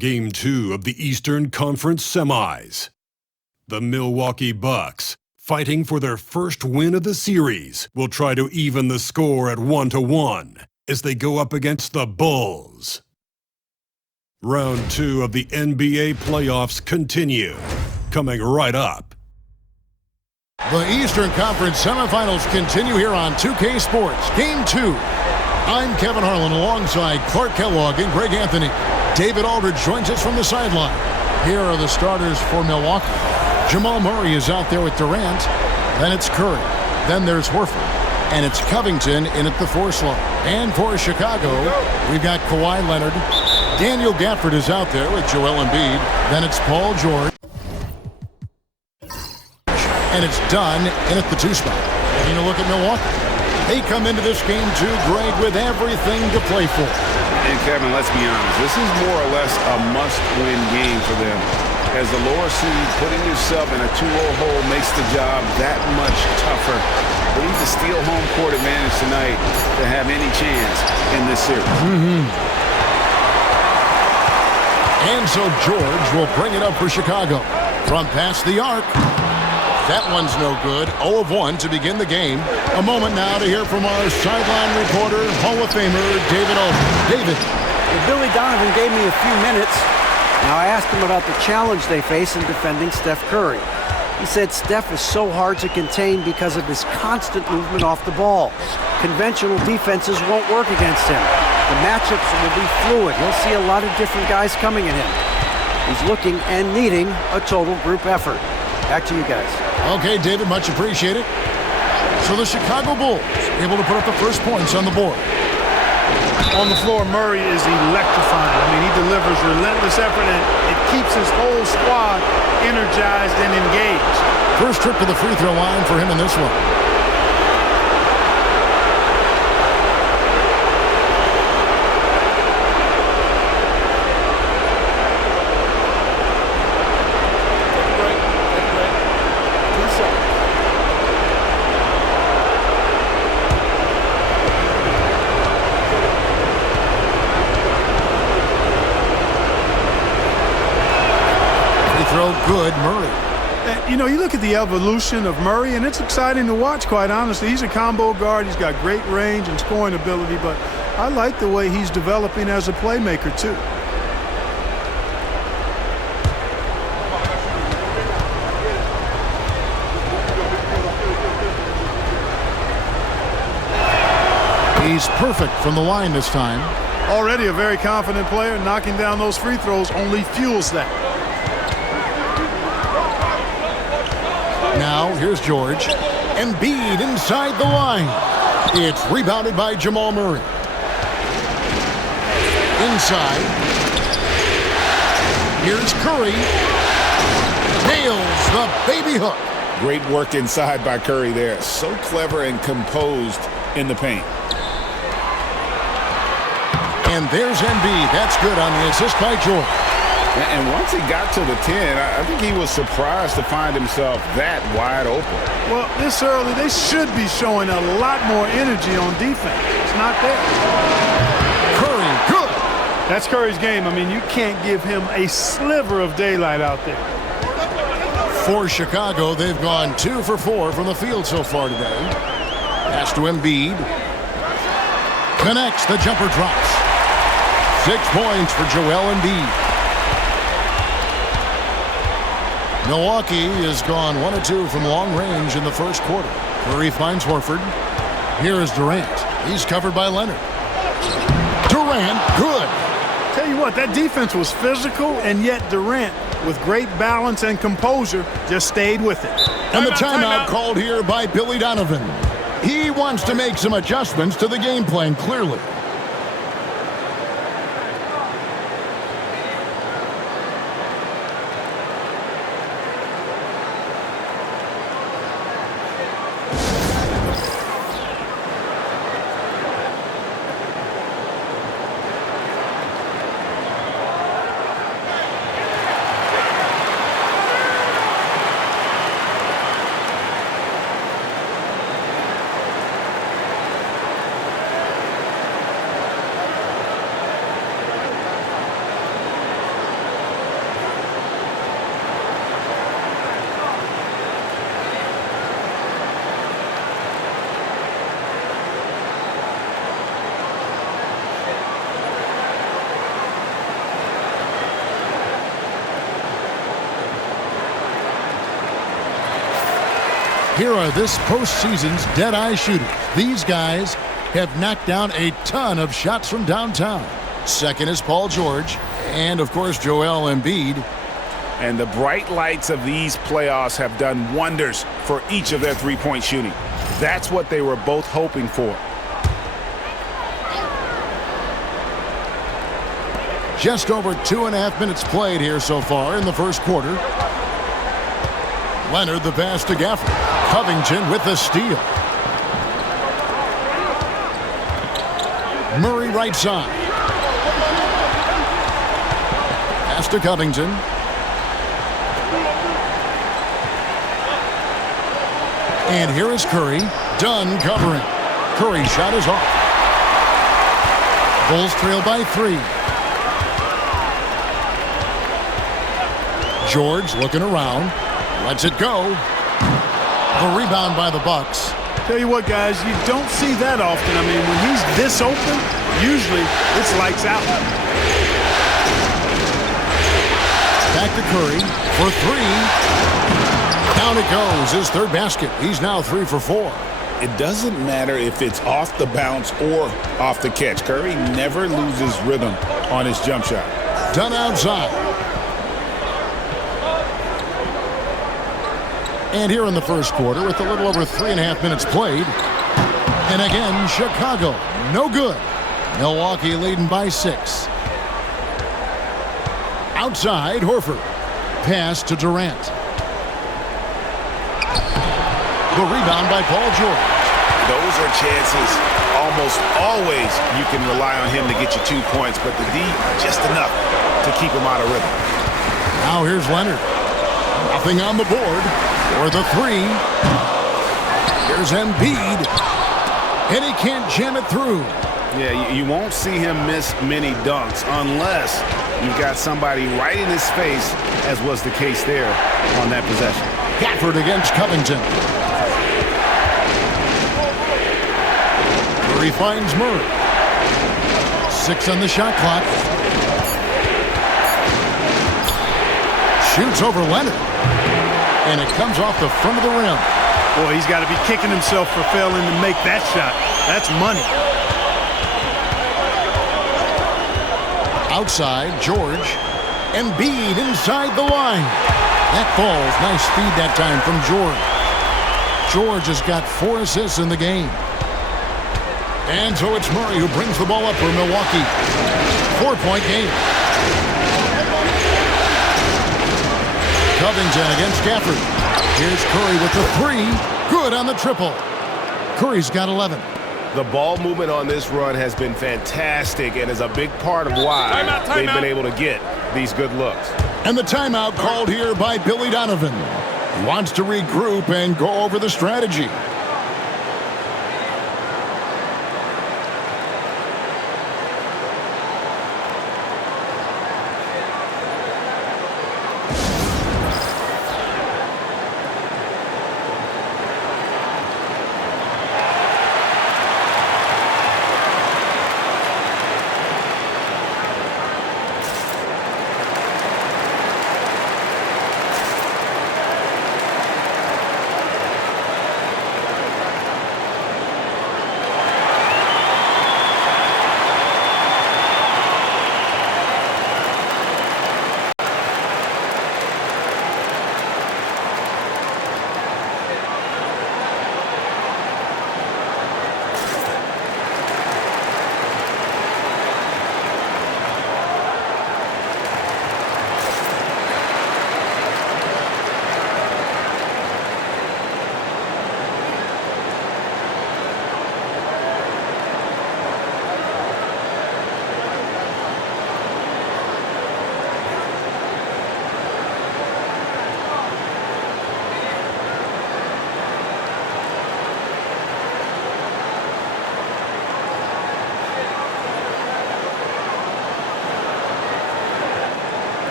Game 2 of the Eastern Conference Semis. The Milwaukee Bucks, fighting for their first win of the series, will try to even the score at 1-1 as they go up against the Bulls. Round 2 of the NBA playoffs continue, coming right up. The Eastern Conference semifinals continue here on 2K Sports. Game 2. I'm Kevin Harlan alongside Clark Kellogg and Greg Anthony. David Aldridge joins us from the sideline. Here are the starters for Milwaukee. Jamal Murray is out there with Durant. Then it's Curry. Then there's Horford. And it's Covington in at the 4 slot. And for Chicago, we've got Kawhi Leonard. Daniel Gafford is out there with Joel Embiid. Then it's Paul George. And it's done in at the 2 spot. Taking a look at Milwaukee. They come into this game too, Greg, with everything to play for. And Kevin, let's be honest, this is more or less a must-win game for them. As the lower seed, putting yourself in a 2-0 hole makes the job that much tougher. They need to steal home court advantage tonight to have any chance in this series. And so George will bring it up for Chicago. From past the arc. That one's no good. 0 of 1 to begin the game. A moment now to hear from our sideline reporter, Hall of Famer David Aldridge. David. Well, Billy Donovan gave me a few minutes. Now I asked him about the challenge they face in defending Steph Curry. He said Steph is so hard to contain because of his constant movement off the ball. Conventional defenses won't work against him. The matchups will be fluid. He'll see a lot of different guys coming at him. He's looking and needing a total group effort. Back to you guys. Okay, David, much appreciated. So the Chicago Bulls able to put up the first points on the board. On the floor, Murray is electrifying. I mean, he delivers relentless effort, and it keeps his whole squad energized and engaged. First trip to the free throw line for him in this one. Good Murray. You know, you look at the evolution of Murray, and it's exciting to watch, quite honestly. He's a combo guard. He's got great range and scoring ability, but I like the way he's developing as a playmaker, too. He's perfect from the line this time. Already a very confident player. Knocking down those free throws only fuels that. Now, here's George. Embiid inside the line. It's rebounded by Jamal Murray. Inside. Here's Curry. Nails the baby hook. Great work inside by Curry there. So clever and composed in the paint. And there's Embiid. That's good on the assist by George. And once he got to the 10, I think he was surprised to find himself that wide open. Well, this early, they should be showing a lot more energy on defense. It's not there. Curry, good. That's Curry's game. I mean, you can't give him a sliver of daylight out there. For Chicago, they've gone 2 for 4 from the field so far today. Pass to Embiid. Connects, the jumper drops. 6 points for Joel Embiid. Milwaukee has gone 1 of 2 from long range in the first quarter. Curry finds Horford. Here is Durant. He's covered by Leonard. Durant, good. Tell you what, that defense was physical, and yet Durant, with great balance and composure, just stayed with it. And the timeout called here by Billy Donovan. He wants to make some adjustments to the game plan, clearly. Here are this postseason's dead-eye shooters. These guys have knocked down a ton of shots from downtown. Second is Paul George, and of course Joel Embiid. And the bright lights of these playoffs have done wonders for each of their three-point shooting. That's what they were both hoping for. Just over 2.5 minutes played here so far in the first quarter. Leonard the pass to Gafford. Covington with the steal. Murray right side. Pass to Covington. And here is Curry. Dunn covering. Curry shot is off. Bulls trail by 3. George looking around. Lets it go. The rebound by the Bucks. Tell you what, guys, you don't see that often. I mean, when he's this open, usually it's lights out. Back to Curry for 3. Down it goes. His third basket. He's now 3 for 4. It doesn't matter if it's off the bounce or off the catch. Curry never loses rhythm on his jump shot. Dunn outside. And here in the first quarter, with a little over 3.5 minutes played. And again, Chicago, no good. Milwaukee leading by 6. Outside, Horford. Pass to Durant. The rebound by Paul George. Those are chances almost always you can rely on him to get you 2 points, but the D, just enough to keep him out of rhythm. Now here's Leonard. Nothing on the board. For the 3. Here's Embiid. And he can't jam it through. Yeah, you won't see him miss many dunks unless you've got somebody right in his face, as was the case there on that possession. Gafford against Covington. Curry finds Murray. 6 on the shot clock. Shoots over Leonard. And it comes off the front of the rim. Boy, he's got to be kicking himself for failing to make that shot. That's money. Outside, George. Embiid inside the line. That falls. Nice feed that time from George. George has got 4 assists in the game. And so it's Murray who brings the ball up for Milwaukee. 4-point game. Covington against Gafford. Here's Curry with the 3. Good on the triple. Curry's got 11. The ball movement on this run has been fantastic and is a big part of why they've been able to get these good looks. And the timeout called here by Billy Donovan. He wants to regroup and go over the strategy.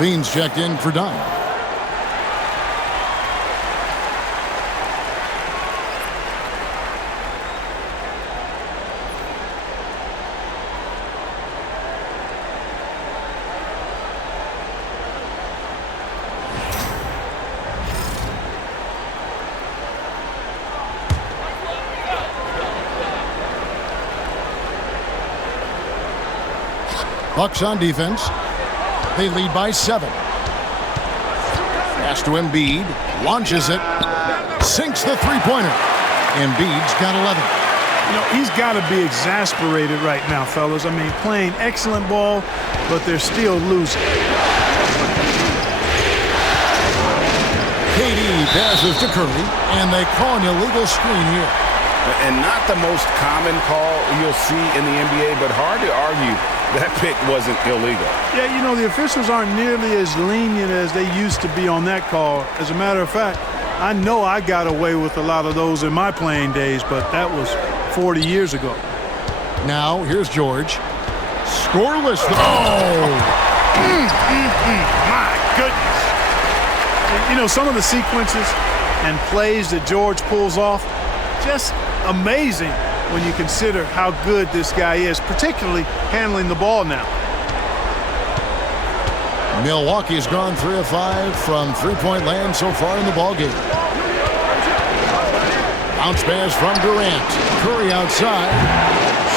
Levine's checked in for Dunn. Bucks on defense. They lead by 7. Pass to Embiid. Launches it. Sinks the three-pointer. Embiid's got 11. You know, he's got to be exasperated right now, fellas. I mean, playing excellent ball, but they're still losing. KD passes to Curry, and they call an illegal screen here. And not the most common call you'll see in the NBA, but hard to argue that pick wasn't illegal. Yeah, you know, the officials aren't nearly as lenient as they used to be on that call. As a matter of fact, I know I got away with a lot of those in my playing days, but that was 40 years ago. Now, here's George. Scoreless. Oh! My goodness. You know, some of the sequences and plays that George pulls off, just amazing when you consider how good this guy is, particularly handling the ball now. Milwaukee's gone 3 of 5 from three-point land so far in the ballgame. Bounce pass from Durant. Curry outside.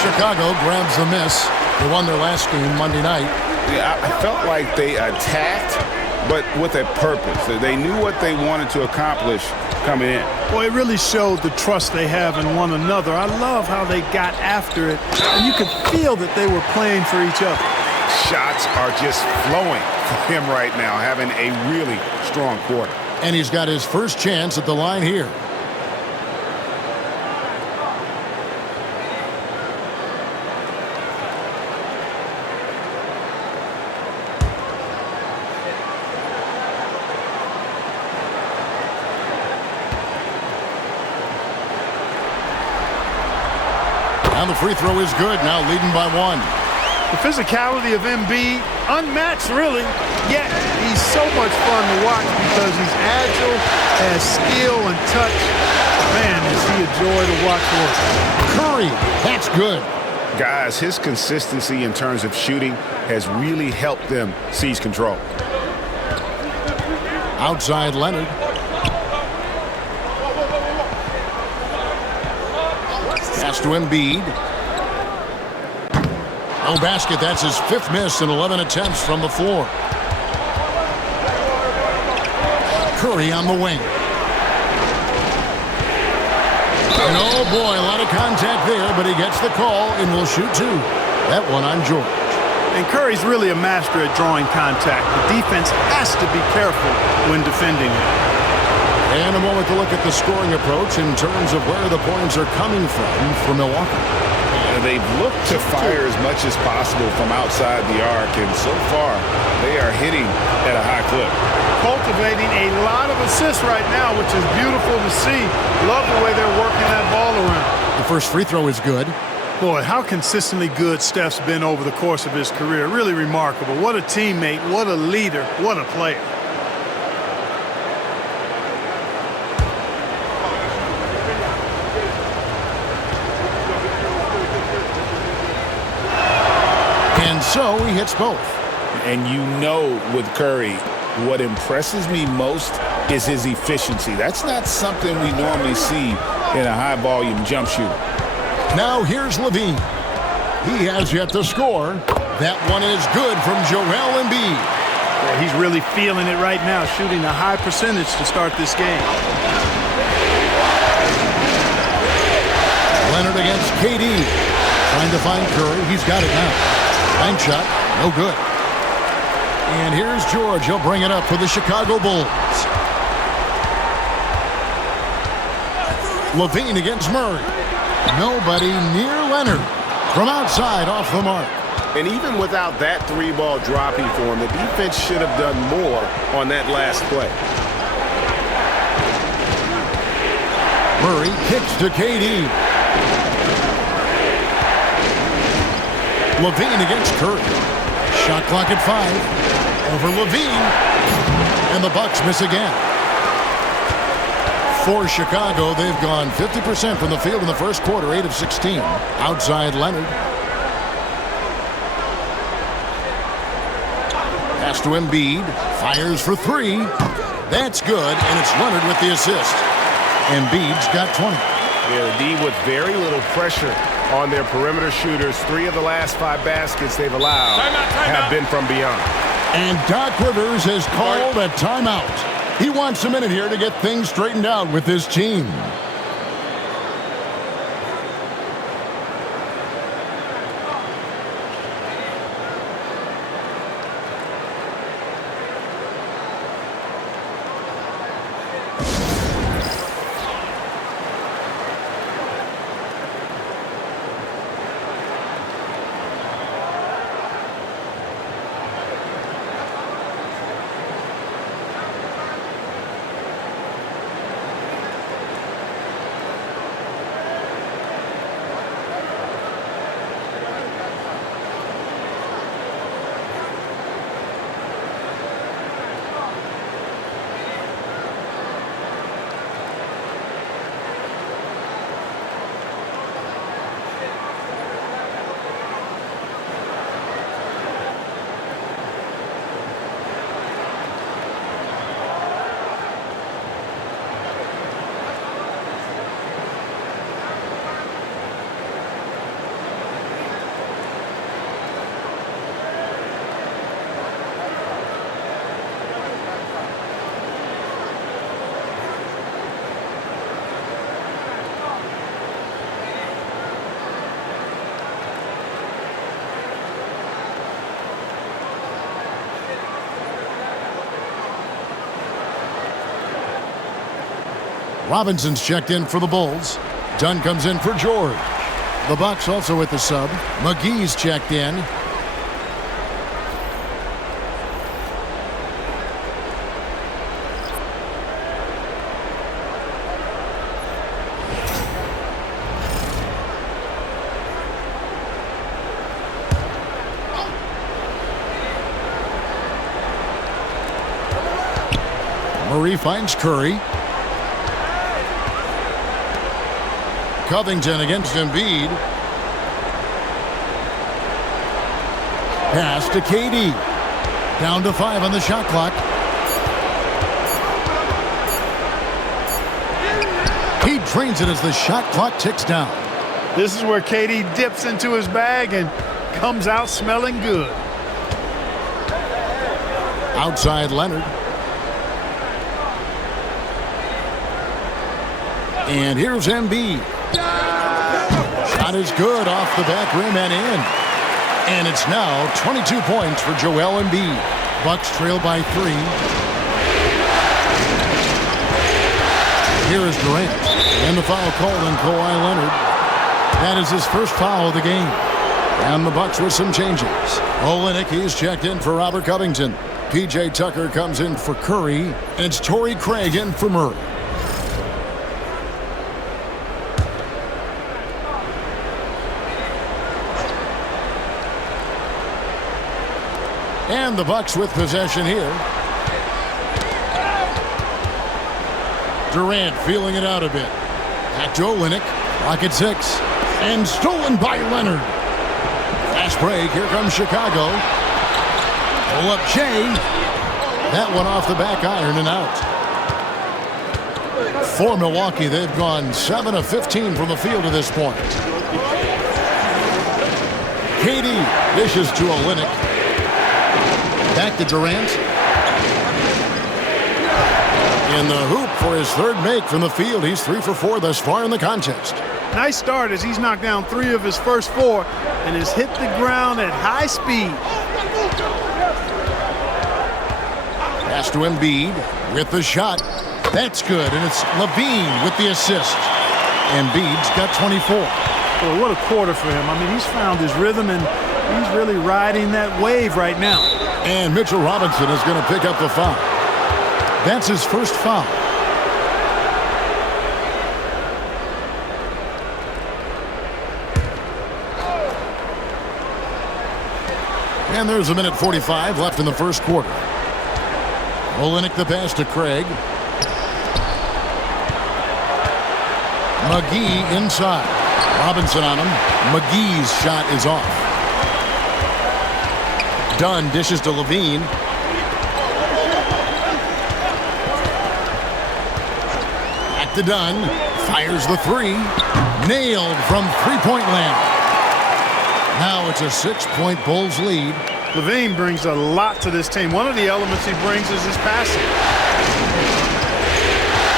Chicago grabs the miss. They won their last game Monday night. Yeah, I felt like they attacked, but with a purpose. They knew what they wanted to accomplish coming in. Boy, it really showed the trust they have in one another. I love how they got after it, and you could feel that they were playing for each other. Shots are just flowing for him right now, having a really strong quarter. And he's got his first chance at the line here. And the free throw is good, now leading by 1. The physicality of Embiid, unmatched really, yet he's so much fun to watch because he's agile, has skill and touch. Man, is he a joy to watch work. Curry, that's good. Guys, his consistency in terms of shooting has really helped them seize control. Outside Leonard. Pass to Embiid. No basket. That's his 5th miss in 11 attempts from the floor. Curry on the wing. And oh boy, a lot of contact there, but he gets the call and will shoot 2. That one on George. And Curry's really a master at drawing contact. The defense has to be careful when defending him. And a moment to look at the scoring approach in terms of where the points are coming from for Milwaukee. They've looked to fire as much as possible from outside the arc, and so far they are hitting at a high clip. Cultivating a lot of assists right now, which is beautiful to see. Love the way they're working that ball around. The first free throw is good. Boy, how consistently good Steph's been over the course of his career. Really remarkable. What a teammate, what a leader, what a player. And so he hits both. And you know with Curry, what impresses me most is his efficiency. That's not something we normally see in a high-volume jump shooter. Now here's Levine. He has yet to score. That one is good from Joel Embiid. Boy, he's really feeling it right now, shooting a high percentage to start this game. Leonard against KD. Trying to find Curry. He's got it now. Bank shot, no good. And here's George. He'll bring it up for the Chicago Bulls. Levine against Murray. Nobody near Leonard. From outside, off the mark. And even without that 3-ball dropping for him, the defense should have done more on that last play. Murray kicks to KD. Levine against Curry. Shot clock at 5. Over Levine. And the Bucks miss again. For Chicago, they've gone 50% from the field in the first quarter, 8 of 16. Outside Leonard. Pass to Embiid. Fires for 3. That's good, and it's Leonard with the assist. Embiid's got 20. Yeah, the D with very little pressure on their perimeter shooters. 3 of the last 5 baskets they've allowed have been from beyond. And Doc Rivers has called a timeout. He wants a minute here to get things straightened out with his team. Robinson's checked in for the Bulls. Dunn comes in for George. The Bucks also with the sub. McGee's checked in. Murray finds Curry. Covington against Embiid. Pass to KD. Down to 5 on the shot clock. He drains it as the shot clock ticks down. This is where KD dips into his bag and comes out smelling good. Outside Leonard. And here's Embiid. Shot is good off the back rim and in. And it's now 22 points for Joel Embiid. Bucks trail by 3. Here is Durant. And the foul called on Kawhi Leonard. That is his first foul of the game. And the Bucks with some changes. Olynyk, he's checked in for Robert Covington. P.J. Tucker comes in for Curry. And it's Torrey Craig in for Murray. And the Bucks with possession here. Durant feeling it out a bit. Back to Olynyk. Clock at 6. And stolen by Leonard. Fast break. Here comes Chicago. Pull up Shea. That one off the back iron and out. For Milwaukee, they've gone 7 of 15 from the field to this point. KD dishes to Olynyk. Back to Durant. In the hoop for his third make from the field. He's 3 for 4 thus far in the contest. Nice start as he's knocked down 3 of his first 4 and has hit the ground at high speed. Pass to Embiid with the shot. That's good, and it's Levine with the assist. Embiid's got 24. Boy, what a quarter for him. I mean, he's found his rhythm, and he's really riding that wave right now. And Mitchell Robinson is going to pick up the foul. That's his first foul. And there's 1:45 left in the first quarter. Olynyk the pass to Craig. McGee inside. Robinson on him. McGee's shot is off. Dunn dishes to Levine. Back to Dunn. Fires the 3. Nailed from three-point land. Now it's a 6-point Bulls lead. Levine brings a lot to this team. One of the elements he brings is his passing.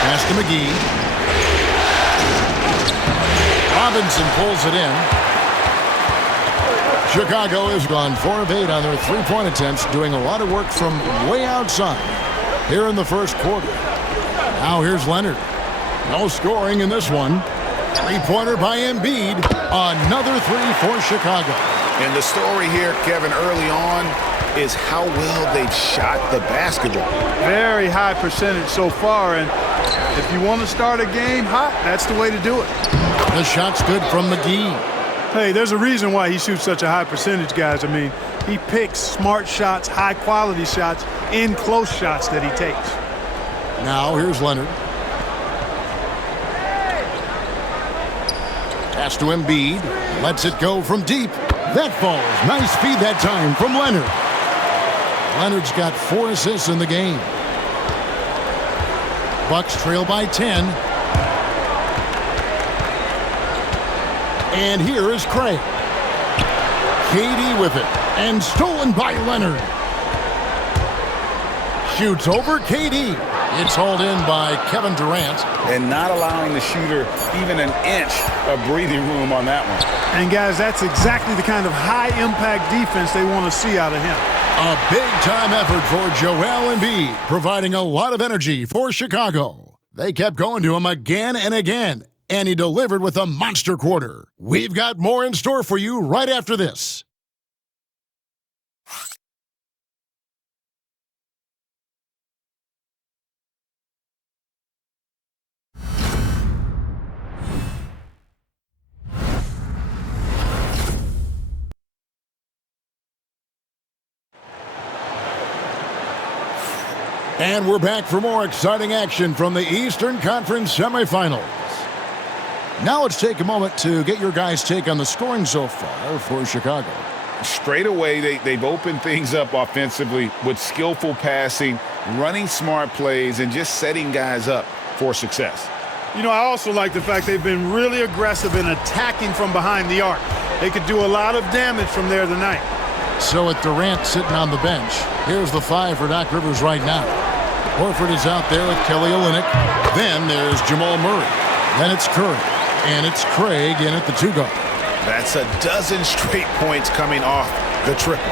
Pass to McGee. Robinson pulls it in. Chicago has gone 4 of 8 on their three-point attempts, doing a lot of work from way outside here in the first quarter. Now here's Leonard. No scoring in this one. Three-pointer by Embiid. Another three for Chicago. And the story here, Kevin, early on is how well they've shot the basketball. Very high percentage so far, and if you want to start a game hot, that's the way to do it. The shot's good from McGee. Hey, there's a reason why he shoots such a high percentage, guys. I mean, he picks smart shots, high-quality shots, in close shots that he takes. Now here's Leonard. Pass to Embiid. Lets it go from deep. That falls. Nice feed that time from Leonard. Leonard's got 4 assists in the game. Bucks trail by 10. And here is Craig. KD with it. And stolen by Leonard. Shoots over KD. It's hauled in by Kevin Durant. And not allowing the shooter even an inch of breathing room on that one. And, guys, that's exactly the kind of high-impact defense they want to see out of him. A big-time effort for Joel Embiid, providing a lot of energy for Chicago. They kept going to him again and again, and he delivered with a monster quarter. We've got more in store for you right after this. And we're back for more exciting action from the Eastern Conference semifinals. Now let's take a moment to get your guys' take on the scoring so far for Chicago. Straight away, they've opened things up offensively with skillful passing, running smart plays, and just setting guys up for success. You know, I also like the fact they've been really aggressive in attacking from behind the arc. They could do a lot of damage from there tonight. So with Durant sitting on the bench, here's the 5 for Doc Rivers right now. Horford is out there with Kelly Olynyk. Then there's Jamal Murray. Then it's Curry. And it's Craig in at the 2-guard. That's a dozen straight points coming off the triple.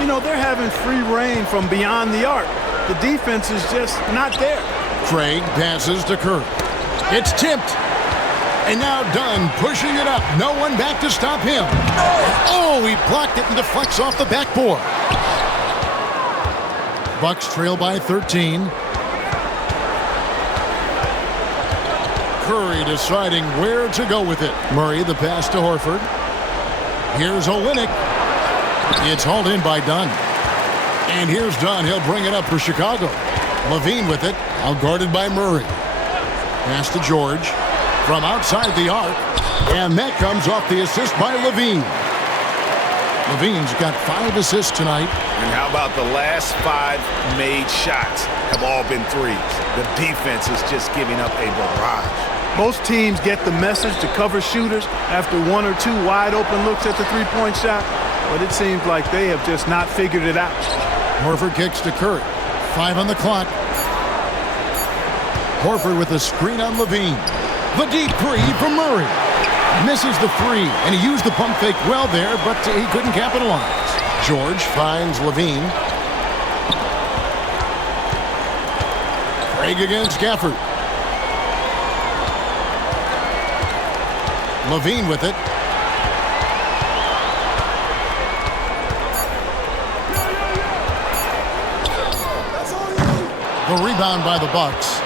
You know, they're having free reign from beyond the arc. The defense is just not there. Craig passes to Curry. It's tipped. And now Dunn pushing it up. No one back to stop him. Oh, he blocked it and deflects off the backboard. Bucks trail by 13. Curry deciding where to go with it. Murray, the pass to Horford. Here's Olynyk. It's hauled in by Dunn. And here's Dunn. He'll bring it up for Chicago. Levine with it. Outguarded by Murray. Pass to George. From outside the arc. And that comes off the assist by Levine. Levine's got 5 assists tonight. And how about the last 5 made shots have all been threes? The defense is just giving up a barrage. Most teams get the message to cover shooters after 1 or 2 wide-open looks at the three-point shot, but it seems like they have just not figured it out. Horford kicks to Curry. 5 on the clock. Horford with a screen on Levine. The deep 3 from Murray. Misses the 3, and he used the pump fake well there, but he couldn't capitalize. George finds Levine. Craig against Gafford. Levine with it. The rebound by the Bucks.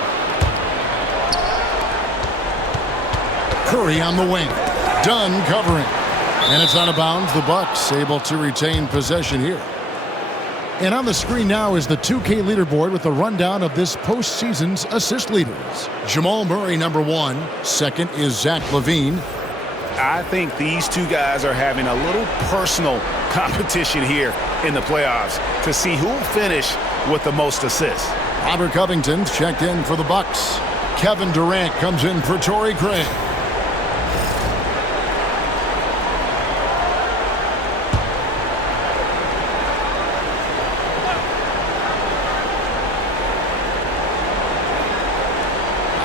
Curry on the wing. Dunn covering. And it's out of bounds. The Bucks able to retain possession here. And on the screen now is the 2K leaderboard with a rundown of this postseason's assist leaders. Jamal Murray, number 1. Second is Zach LaVine. I think these two guys are having a little personal competition here in the playoffs to see who will finish with the most assists. Robert Covington's checked in for the Bucks. Kevin Durant comes in for Torrey Craig.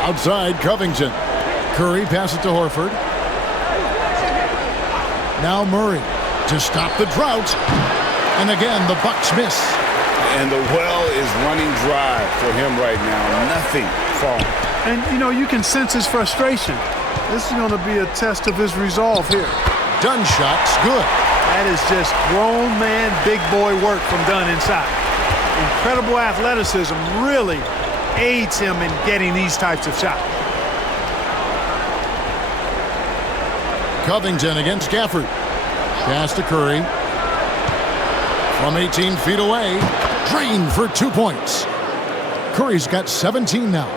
Outside, Covington. Curry passes to Horford. Now Murray to stop the drought. And again, the Bucks miss. And the well is running dry for him right now. Nothing falling. And, you can sense his frustration. This is going to be a test of his resolve here. Dunn shot's good. That is just grown man, big boy work from Dunn inside. Incredible athleticism really aids him in getting these types of shots. Covington against Gafford. Pass to Curry. From 18 feet away. Drained for 2 points. Curry's got 17 now.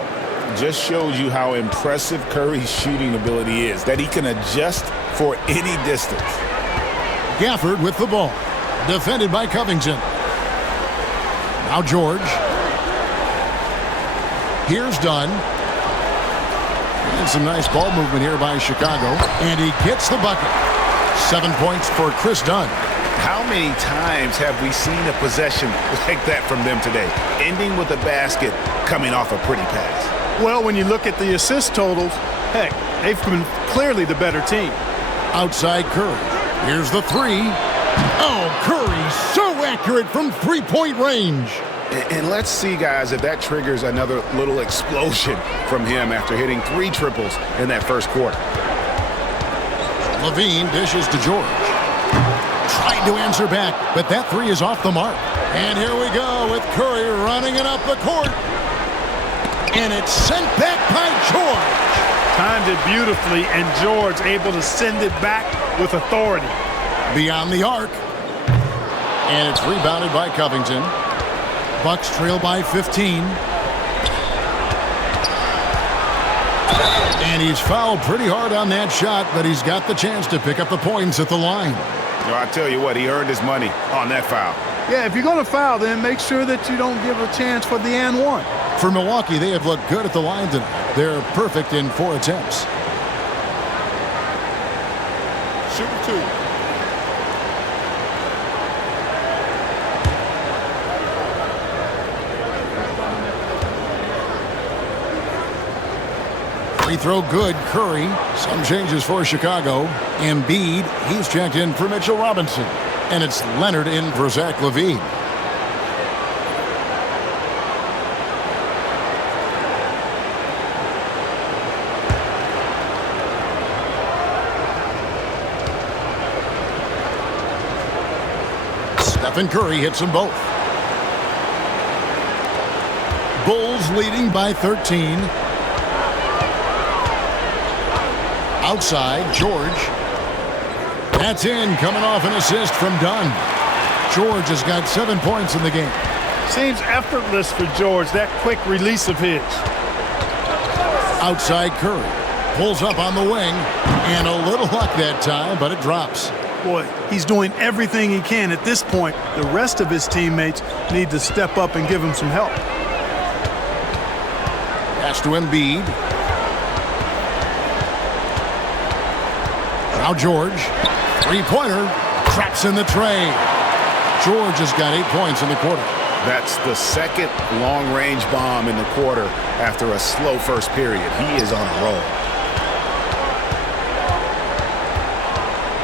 Just shows you how impressive Curry's shooting ability is, that he can adjust for any distance. Gafford with the ball. Defended by Covington. Now George. Here's Dunn. And some nice ball movement here by Chicago. And he gets the bucket. 7 points for Chris Dunn. How many times have we seen a possession like that from them today? Ending with a basket, coming off a pretty pass. Well, when you look at the assist totals, heck, they've been clearly the better team. Outside Curry. Here's the three. Oh, Curry so accurate from three-point range. And let's see, guys, if that triggers another little explosion from him after hitting 3 triples in that first quarter. Levine dishes to George. Trying to answer back, but that three is off the mark. And here we go with Curry running it up the court. And it's sent back by George. Timed it beautifully, and George able to send it back with authority. Beyond the arc. And it's rebounded by Covington. Bucks trail by 15. And he's fouled pretty hard on that shot, but he's got the chance to pick up the points at the line. I tell you what, he earned his money on that foul. Yeah, if you're going to foul, then make sure that you don't give a chance for the and one. For Milwaukee, they have looked good at the line tonight. They're perfect in 4 attempts. Shoot 2. Free throw good, Curry. Some changes for Chicago. Embiid, he's checked in for Mitchell Robinson. And it's Leonard in for Zach LaVine. Stephen Curry hits them both. Bulls leading by 13. Outside, George. That's in, coming off an assist from Dunn. George has got 7 points in the game. Seems effortless for George, that quick release of his. Outside, Curry. Pulls up on the wing. And a little luck that time, but it drops. Boy, he's doing everything he can at this point. The rest of his teammates need to step up and give him some help. Pass to Embiid. Now George, three-pointer, traps in the tray. George has got 8 points in the quarter. That's the second long-range bomb in the quarter after a slow first period. He is on a roll.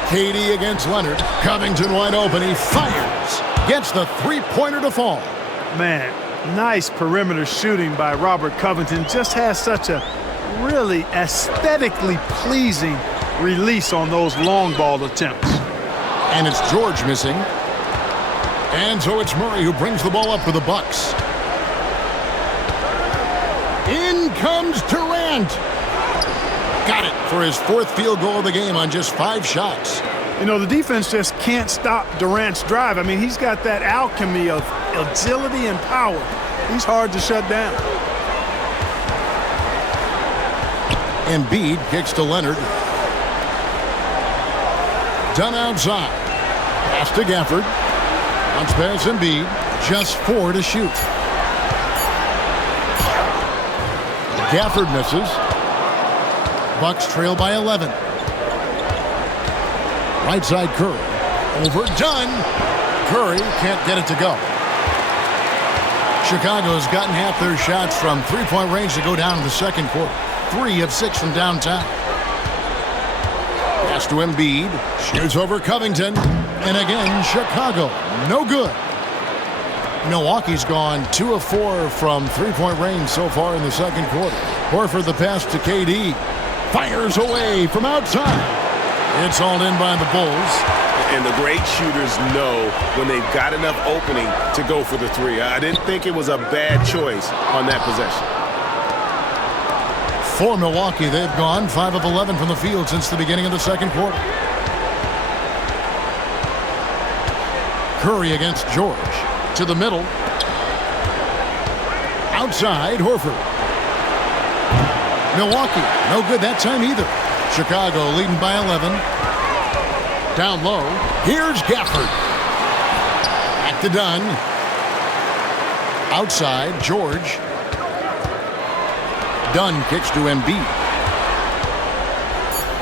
KD against Leonard. Covington wide open. He fires. Gets the three-pointer to fall. Man, nice perimeter shooting by Robert Covington. Just has such a really aesthetically pleasing release on those long ball attempts. And it's George missing. And so it's Murray who brings the ball up for the Bucks. In comes Durant. Got it for his 4th field goal of the game on just 5 shots. You know, the defense just can't stop Durant's drive. I mean, he's got that alchemy of agility and power. He's hard to shut down. Embiid kicks to Leonard. Dunn outside. Pass to Gafford. Bounce pass Embiid. Just 4 to shoot. Gafford misses. Bucks trail by 11. Right side Curry. Over Dunn. Curry can't get it to go. Chicago's gotten half their shots from three-point range to go down in the second quarter. 3 of 6 from downtown. Pass to Embiid. Shoots over Covington. And again, Chicago. No good. Milwaukee's gone 2 of 4 from three-point range so far in the second quarter. Horford the pass to KD. Fires away from outside. It's all in by the Bulls. And the great shooters know when they've got enough opening to go for the three. I didn't think it was a bad choice on that possession. For Milwaukee, they've gone 5 of 11 from the field since the beginning of the second quarter. Curry against George. To the middle. Outside, Horford. Milwaukee, no good that time either. Chicago leading by 11. Down low. Here's Gafford. Back to Dunn. Outside, George. Dunn kicks to Embiid.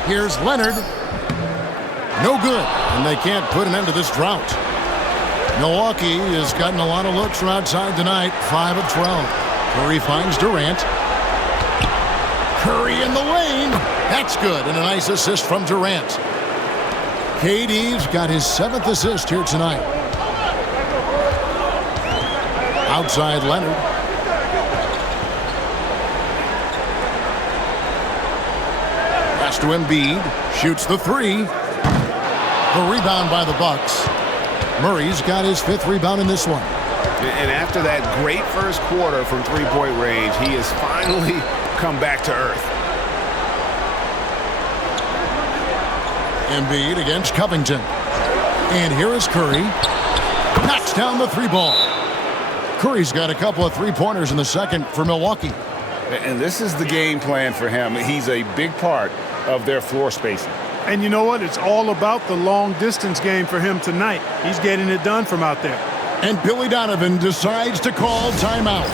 Here's Leonard. No good, and they can't put an end to this drought. Milwaukee has gotten a lot of looks from outside tonight, 5 of 12. Curry finds Durant. Curry in the lane. That's good, and a nice assist from Durant. KD's got his 7th assist here tonight. Outside Leonard. Pass to Embiid. Shoots the 3. The rebound by the Bucks. Murray's got his 5th rebound in this one. And after that great first quarter from three-point range, he has finally come back to earth. Embiid against Covington. And here is Curry. Knocks down the 3-ball. Curry's got a couple of three-pointers in the second for Milwaukee. And this is the game plan for him. He's a big part of their floor spacing. And you know what? It's all about the long-distance game for him tonight. He's getting it done from out there. And Billy Donovan decides to call timeout.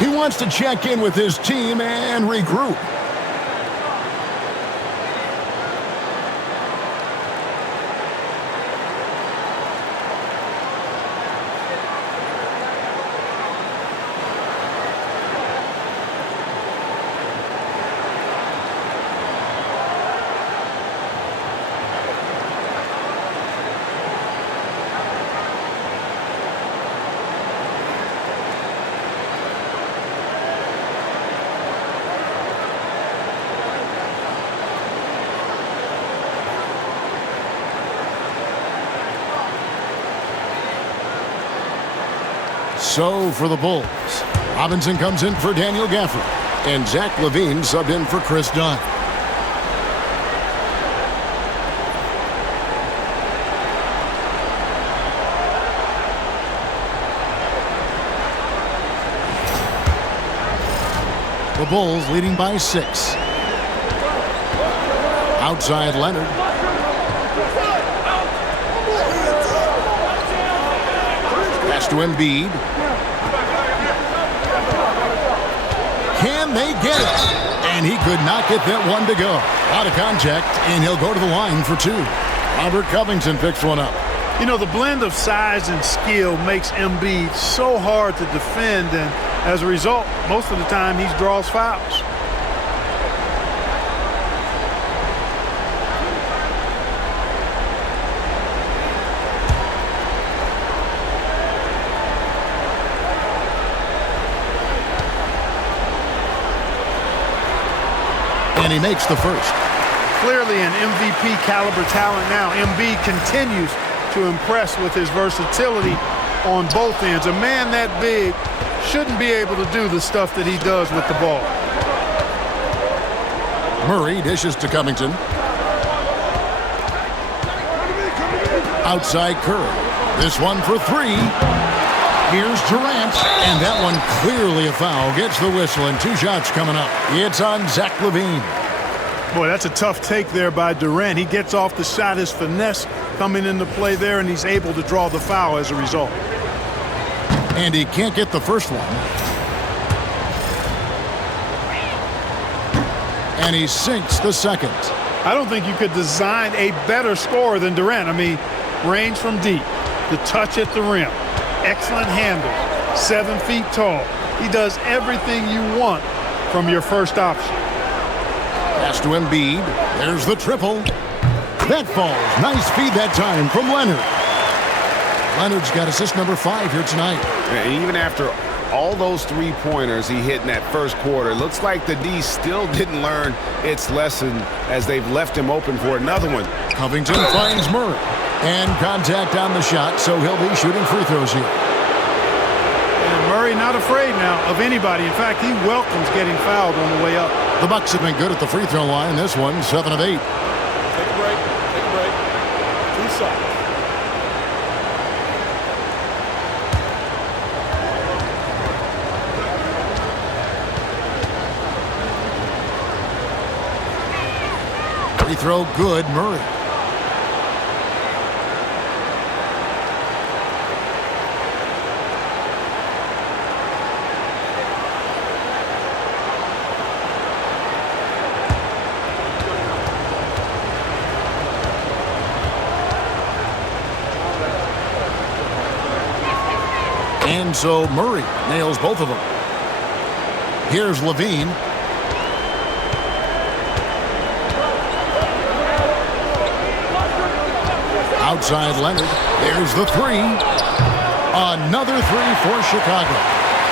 He wants to check in with his team and regroup. So for the Bulls, Robinson comes in for Daniel Gafford, and Zach LaVine subbed in for Chris Dunn. The Bulls leading by 6. Outside Leonard. Pass to Embiid. Can they get it? And he could not get that one to go. Out of contact, and he'll go to the line for 2. Robert Covington picks one up. You know, the blend of size and skill makes Embiid so hard to defend, and as a result, most of the time he draws fouls. And he makes the first. Clearly an MVP caliber talent now. Embiid continues to impress with his versatility on both ends. A man that big shouldn't be able to do the stuff that he does with the ball. Murray dishes to Covington. Outside Curry. This one for 3. Here's Durant, and that one clearly a foul. Gets the whistle, and 2 shots coming up. It's on Zach LaVine. Boy, that's a tough take there by Durant. He gets off the shot, his finesse coming into play there, and he's able to draw the foul as a result. And he can't get the first one. And he sinks the second. I don't think you could design a better scorer than Durant. I mean, range from deep, the touch at the rim, excellent handle, 7 feet tall. He does everything you want from your first option. Pass to Embiid. There's the triple. That falls. Nice feed that time from Leonard. Leonard's got assist number 5 here tonight. And even after all those three-pointers he hit in that first quarter, it looks like the D still didn't learn its lesson as they've left him open for another one. Covington finds Murray. And contact on the shot, so he'll be shooting free throws here. And Murray not afraid now of anybody. In fact, he welcomes getting fouled on the way up. The Bucks have been good at the free throw line. This one, 7 of 8. Take a break. Take a break. 2 shots. Free throw good, Murray. And so Murray nails both of them. Here's Levine. Outside Leonard. There's the 3. Another 3 for Chicago.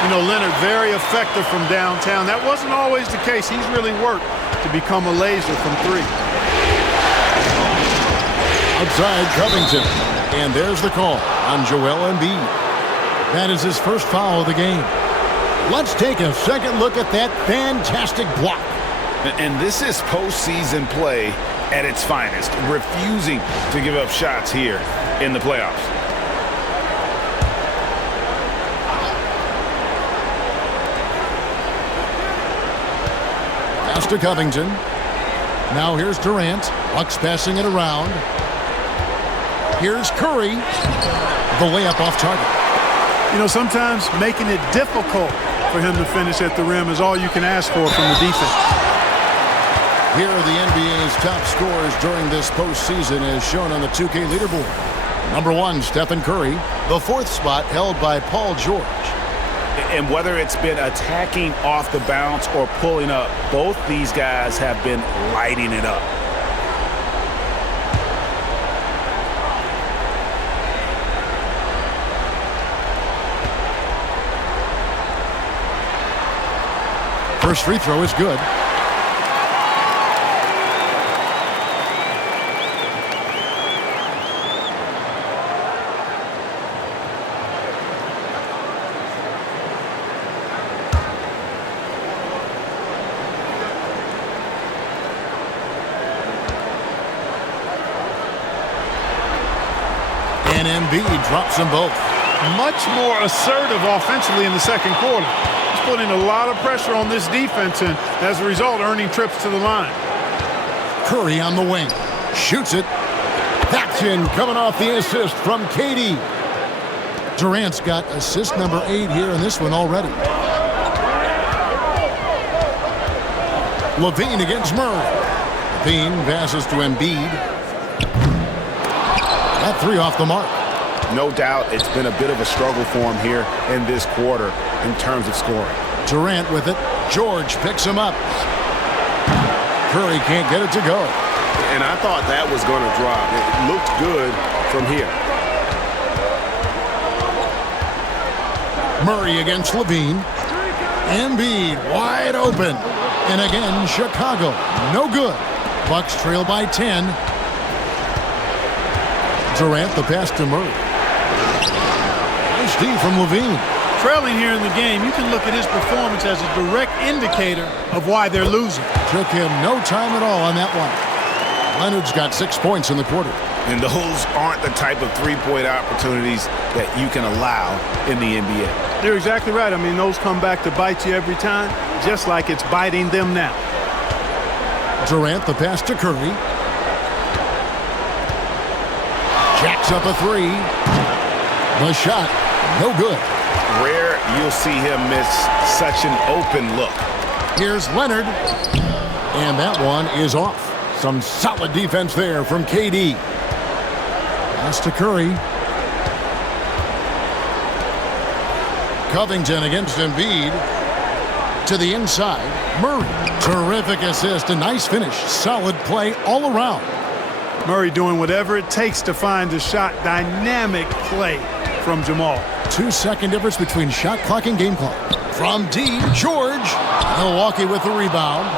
You know, Leonard very effective from downtown. That wasn't always the case. He's really worked to become a laser from 3. Outside Covington. And there's the call on Joel Embiid. That is his first foul of the game. Let's take a second look at that fantastic block. And this is postseason play at its finest, refusing to give up shots here in the playoffs. Pass to Covington. Now here's Durant. Bucks passing it around. Here's Curry. The layup off target. You know, sometimes making it difficult for him to finish at the rim is all you can ask for from the defense. Here are the NBA's top scorers during this postseason as shown on the 2K leaderboard. Number 1, Stephen Curry. The 4th spot held by Paul George. And whether it's been attacking off the bounce or pulling up, both these guys have been lighting it up. First free throw is good. And Embiid drops them both. Much more assertive offensively in the second quarter. He's putting a lot of pressure on this defense and, as a result, earning trips to the line. Curry on the wing. Shoots it. That's in, coming off the assist from KD. Durant's got assist number 8 here in this one already. Levine against Murray. Levine passes to Embiid. That 3 off the mark. No doubt it's been a bit of a struggle for him here in this quarter in terms of scoring. Durant with it. George picks him up. Curry can't get it to go. And I thought that was going to drop. It looked good from here. Murray against Levine. Embiid wide open. And again, Chicago. No good. Bucks trail by 10. Durant the pass to Murray. Nice D from Levine. Trailing here in the game, you can look at his performance as a direct indicator of why they're losing. Took him no time at all on that one. Leonard's got 6 points in the quarter. And those aren't the type of three-point opportunities that you can allow in the NBA. You're exactly right. I mean, those come back to bite you every time, just like it's biting them now. Durant the pass to Curry. Jacks up a 3. The shot, no good. Rare you'll see him miss such an open look. Here's Leonard. And that one is off. Some solid defense there from KD. Pass to Curry. Covington against Embiid. To the inside, Murray. Terrific assist, a nice finish. Solid play all around. Murray doing whatever it takes to find a shot. Dynamic play from Jamal. 2-second difference between shot clock and game clock. From D, George. Milwaukee with the rebound.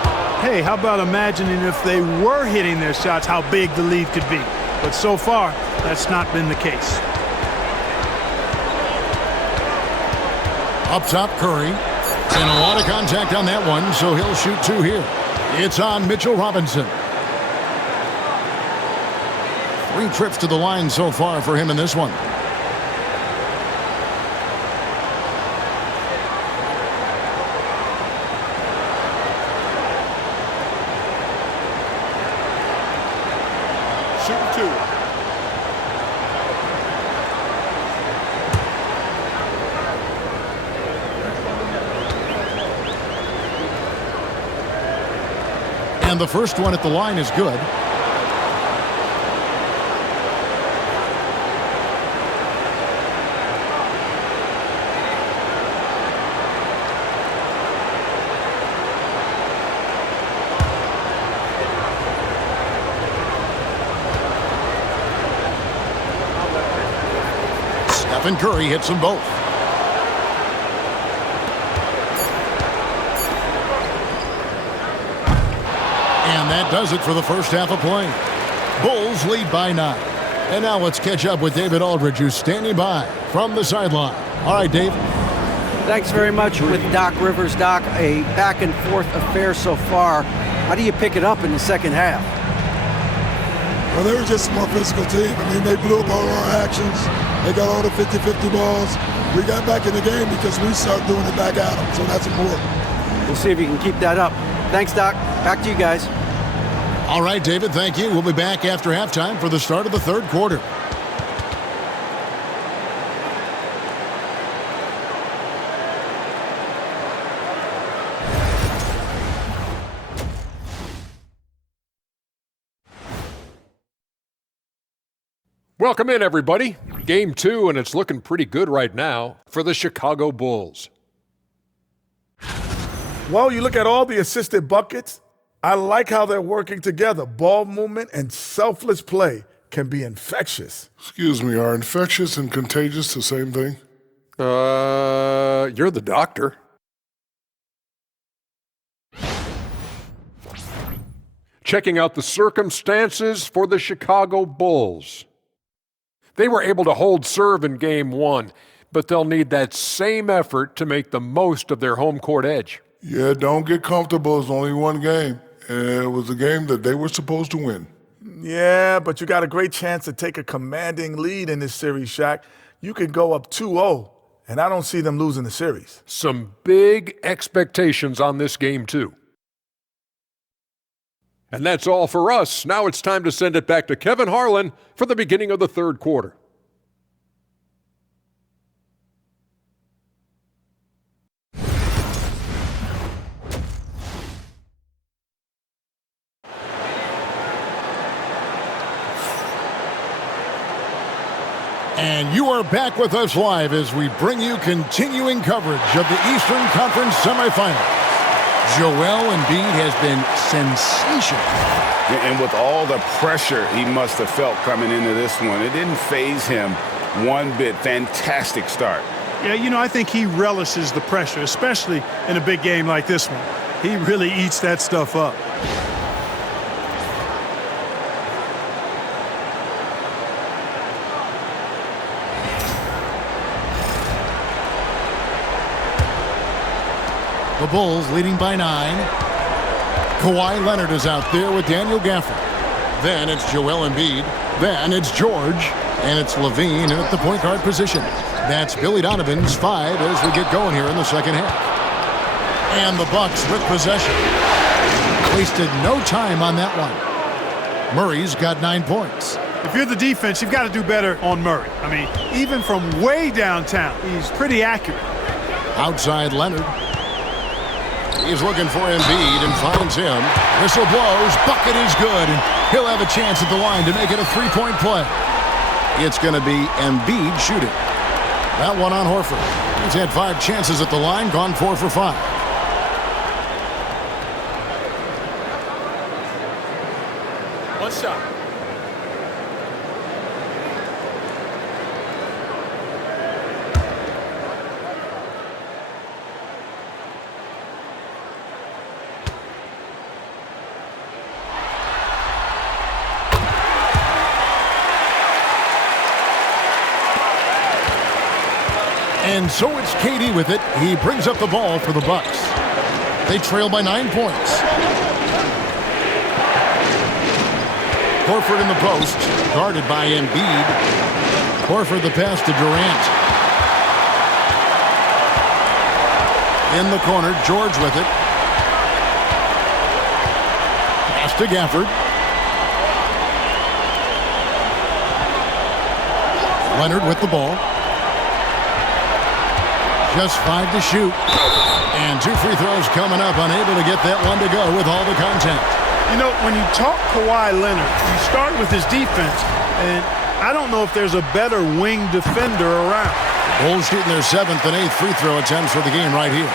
Hey, how about imagining if they were hitting their shots, how big the lead could be. But so far, that's not been the case. Up top, Curry. And a lot of contact on that one, so he'll shoot 2 here. It's on Mitchell Robinson. 3 trips to the line so far for him in this one. Shooting 2. And the first one at the line is good. Stephen Curry hits them both. And that does it for the first half of play. Bulls lead by 9. And now let's catch up with David Aldridge, who's standing by from the sideline. All right, Dave. Thanks very much with Doc Rivers. Doc, a back-and-forth affair so far. How do you pick it up in the second half? Well, they were just a more physical team. I mean, they blew up all our actions. They got all the 50-50 balls. We got back in the game because we started doing it back at them, so that's important. We'll see if you can keep that up. Thanks, Doc. Back to you guys. All right, David, thank you. We'll be back after halftime for the start of the third quarter. Welcome in, everybody. Game 2, and it's looking pretty good right now for the Chicago Bulls. Well, you look at all the assisted buckets. I like how they're working together. Ball movement and selfless play can be infectious. Excuse me, are infectious and contagious the same thing? You're the doctor. Checking out the circumstances for the Chicago Bulls. They were able to hold serve in Game 1, but they'll need that same effort to make the most of their home court edge. Yeah, don't get comfortable. It's only one game. And it was a game that they were supposed to win. Yeah, but you got a great chance to take a commanding lead in this series, Shaq. You could go up 2-0, and I don't see them losing the series. Some big expectations on this game, too. And that's all for us. Now it's time to send it back to Kevin Harlan for the beginning of the third quarter. And you are back with us live as we bring you continuing coverage of the Eastern Conference semifinals. Joel Embiid has been sensational. And with all the pressure he must have felt coming into this one, it didn't faze him one bit. Fantastic start. Yeah, you know, I think he relishes the pressure, especially in a big game like this one. He really eats that stuff up. The Bulls leading by 9. Kawhi Leonard is out there with Daniel Gafford. Then it's Joel Embiid. Then it's George. And it's Levine at the point guard position. That's Billy Donovan's 5 as we get going here in the second half. And the Bucks with possession. Wasted no time on that one. Murray's got 9 points. If you're the defense, you've got to do better on Murray. I mean, even from way downtown, he's pretty accurate. Outside Leonard. He's looking for Embiid and finds him. Whistle blows. Bucket is good. And he'll have a chance at the line to make it a three-point play. It's going to be Embiid shooting. That one on Horford. He's had 5 chances at the line, gone 4 for 5. One shot. And so it's KD with it. He brings up the ball for the Bucks. They trail by 9 points. Horford in the post, guarded by Embiid. Horford the pass to Durant. In the corner, George with it. Pass to Gafford. Leonard with the ball. Just 5 to shoot. And 2 free throws coming up, unable to get that one to go with all the contact. You know, when you talk Kawhi Leonard, you start with his defense, and I don't know if there's a better wing defender around. Bulls shooting their 7th and 8th free throw attempts for the game right here.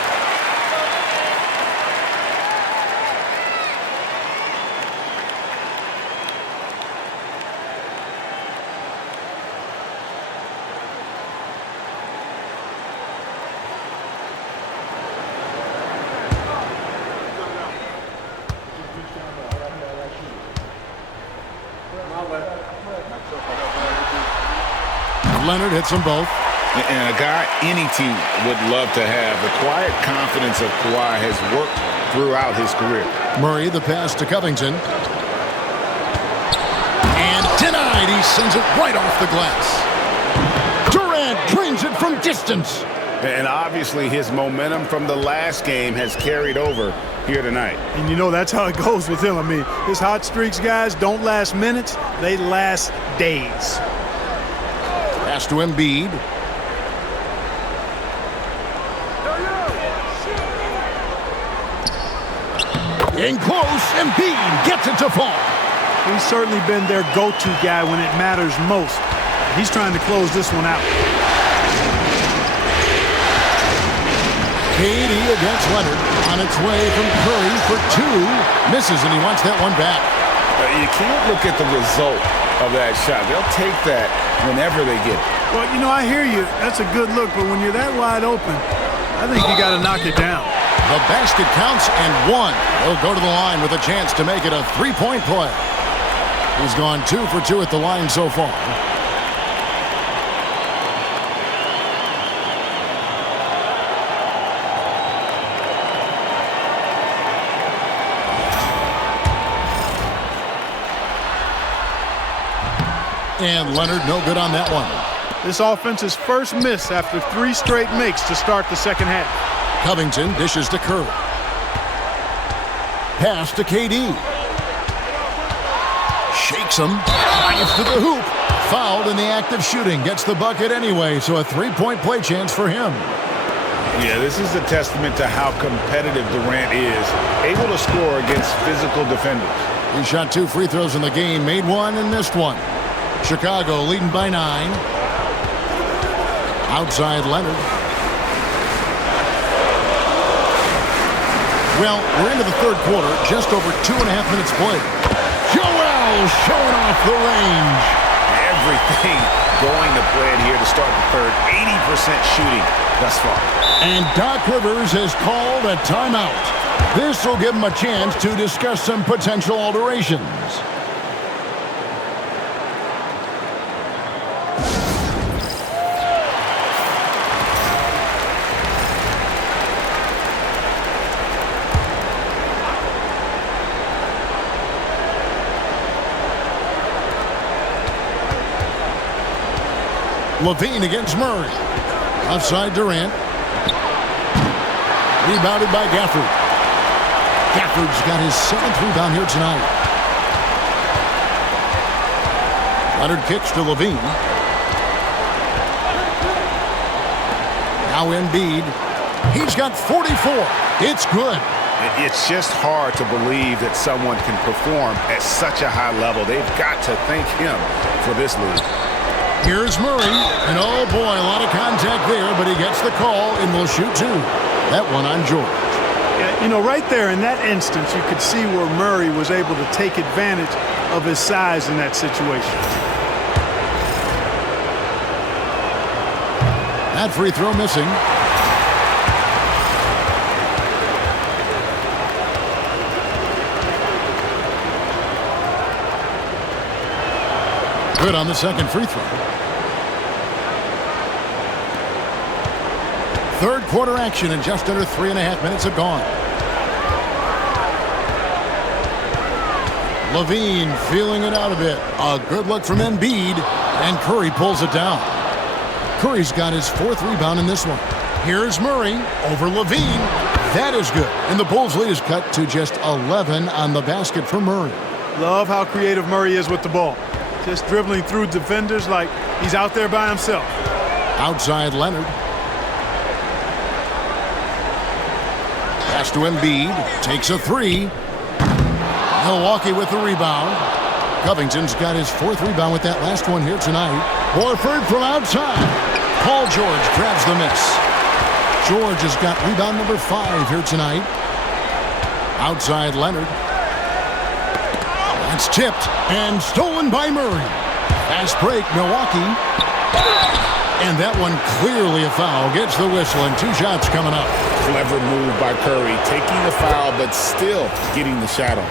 Leonard hits them both. And a guy any team would love to have. The quiet confidence of Kawhi has worked throughout his career. Murray, the pass to Covington. And denied. He sends it right off the glass. Durant drains it from distance. And obviously his momentum from the last game has carried over here tonight. And you know, that's how it goes with him. I mean, his hot streaks, guys, don't last minutes. They last days. Pass to Embiid. In close, Embiid gets it to fall. He's certainly been their go-to guy when it matters most. He's trying to close this one out. KD against Leonard. On its way from Curry for 2. Misses, and he wants that one back. You can't look at the result of that shot. They'll take that whenever they get it. Well, you know, I hear you. That's a good look, but when you're that wide open, I think you got to knock it down. The basket counts and 1. He'll go to the line with a chance to make it a 3-point play. He's gone 2 for 2 at the line so far. And Leonard no good on that one. This offense's first miss after 3 straight makes to start the second half. Covington dishes to Curry. Pass to KD. Shakes him. Drives to the hoop. Fouled in the act of shooting. Gets the bucket anyway, so a 3-point play chance for him. Yeah, this is a testament to how competitive Durant is. Able to score against physical defenders. He shot 2 free throws in the game, made 1 and missed 1. Chicago leading by 9. Outside Leonard. Well, we're into the third quarter, just over 2.5 minutes played. Joel showing off the range. Everything going to plan here to start the third. 80% shooting thus far. And Doc Rivers has called a timeout. This will give him a chance to discuss some potential alterations. Levine against Murray. Outside Durant. Rebounded by Gafford. Gafford's got his 7th rebound here tonight. Leonard kicks to Levine. Now Embiid. He's got 44. It's good. It's just hard to believe that someone can perform at such a high level. They've got to thank him for this lead. Here's Murray, and oh boy, a lot of contact there, but he gets the call and will shoot two. That one on George. Yeah, you know, right there in that instance, you could see where Murray was able to take advantage of his size in that situation. That free throw missing. Good on the second free throw. Third quarter action, and just under 3.5 minutes have gone. Levine feeling it out a bit. A good look from Embiid, and Curry pulls it down. Curry's got his fourth rebound in this one. Here's Murray over Levine. That is good. And the Bulls' lead is cut to just 11 on the basket for Murray. Love how creative Murray is with the ball. Just dribbling through defenders like he's out there by himself. Outside Leonard. Pass to Embiid. Takes a three. Milwaukee with the rebound. Covington's got his fourth rebound with that last one here tonight. Horford from outside. Paul George grabs the miss. George has got rebound number 5 here tonight. Outside Leonard. It's tipped and stolen by Murray. Fast break, Milwaukee. And that one clearly a foul. Gets the whistle, and 2 shots coming up. Clever move by Curry, taking the foul, but still getting the shot on.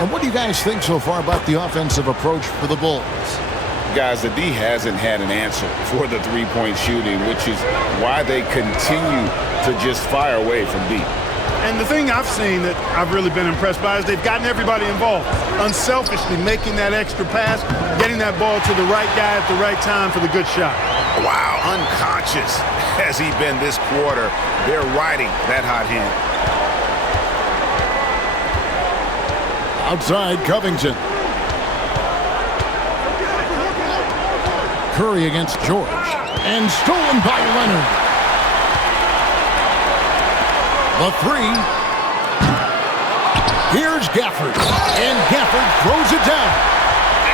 And what do you guys think so far about the offensive approach for the Bulls? Guys, the D hasn't had an answer for the three-point shooting, which is why they continue to just fire away from deep. And the thing I've seen that I've really been impressed by is they've gotten everybody involved. Unselfishly making that extra pass, getting that ball to the right guy at the right time for the good shot. Wow, unconscious has he been this quarter. They're riding that hot hand. Outside Covington. Curry against George. And stolen by Leonard. The three. Here's Gafford. And Gafford throws it down.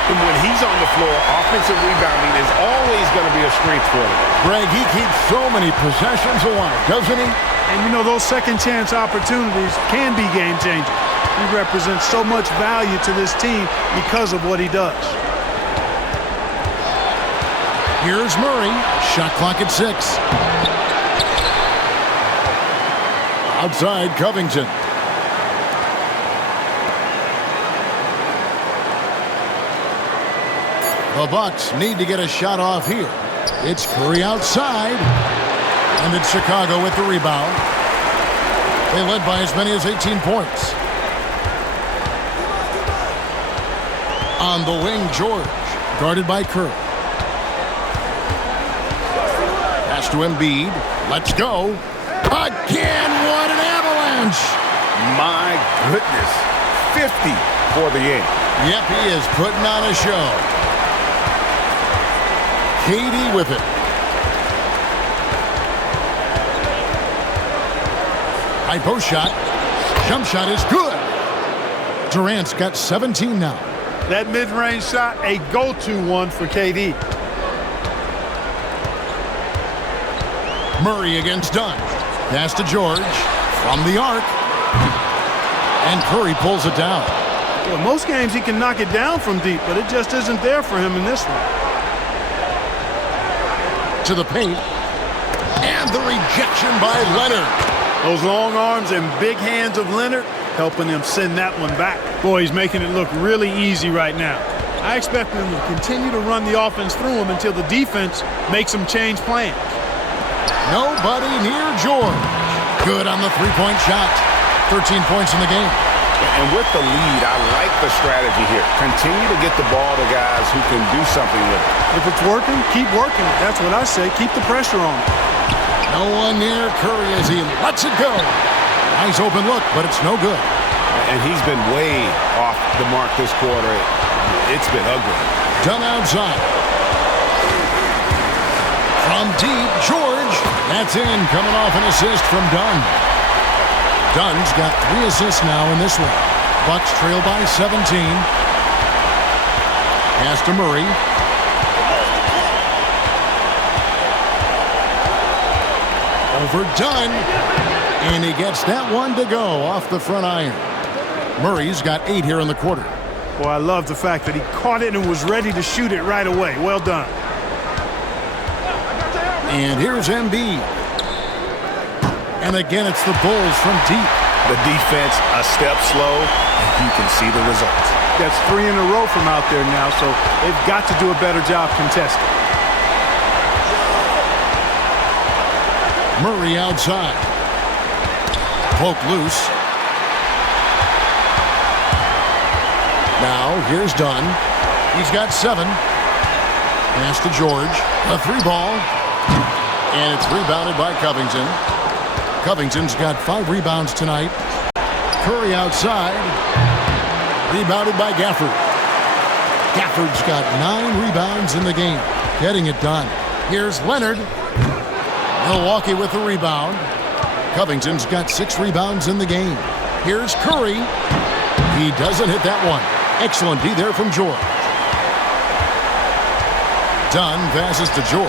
And when he's on the floor, offensive rebounding is always going to be a strength for him. Greg, he keeps so many possessions alive, doesn't he? And you know, those second chance opportunities can be game changers. He represents so much value to this team because of what he does. Here's Murray. Shot clock at 6. Outside Covington. The Bucks need to get a shot off here. It's Curry outside. And it's Chicago with the rebound. They led by as many as 18 points. On the wing, George. Guarded by Curry. Pass to Embiid. Let's go. Again, what an avalanche. My goodness. 50 for the game. Yep, he is putting on a show. KD with it. High post shot. Jump shot is good. Durant's got 17 now. That mid-range shot, a go-to one for KD. Murray against Dunn. Pass to George. From the arc. And Curry pulls it down. Well, most games he can knock it down from deep, but it just isn't there for him in this one. To the paint. And the rejection by Leonard. Those long arms and big hands of Leonard helping him send that one back. Boy, he's making it look really easy right now. I expect them to continue to run the offense through him until the defense makes him change plans. Nobody near George. Good on the three-point shot. 13 points in the game. And with the lead, I like the strategy here. Continue to get the ball to guys who can do something with it. If it's working, keep working it. That's what I say. Keep the pressure on. No one near Curry as he lets it go. Nice open look, but it's no good. And he's been way off the mark this quarter. It's been ugly. Dunn outside. From deep, George. That's in, coming off an assist from Dunn. Dunn's got 3 assists now in this one. Bucks trail by 17. Pass to Murray. over Dunn. And he gets that one to go off the front iron. Murray's got 8 here in the quarter. Boy, I love the fact that he caught it and was ready to shoot it right away. Well done. And here's Embiid. And again, it's the Bulls from deep. The defense a step slow, and you can see the results. That's 3 in a row from out there now, so they've got to do a better job contesting. Murray outside. Poke loose. Now, here's Dunn. He's got 7. Pass to George. A 3-ball. And it's rebounded by Covington. Covington's got 5 rebounds tonight. Curry outside. Rebounded by Gafford. Gafford's got 9 rebounds in the game. Getting it done. Here's Leonard. Milwaukee with the rebound. Covington's got 6 rebounds in the game. Here's Curry. He doesn't hit that one. Excellent D there from George. Dunn passes to George.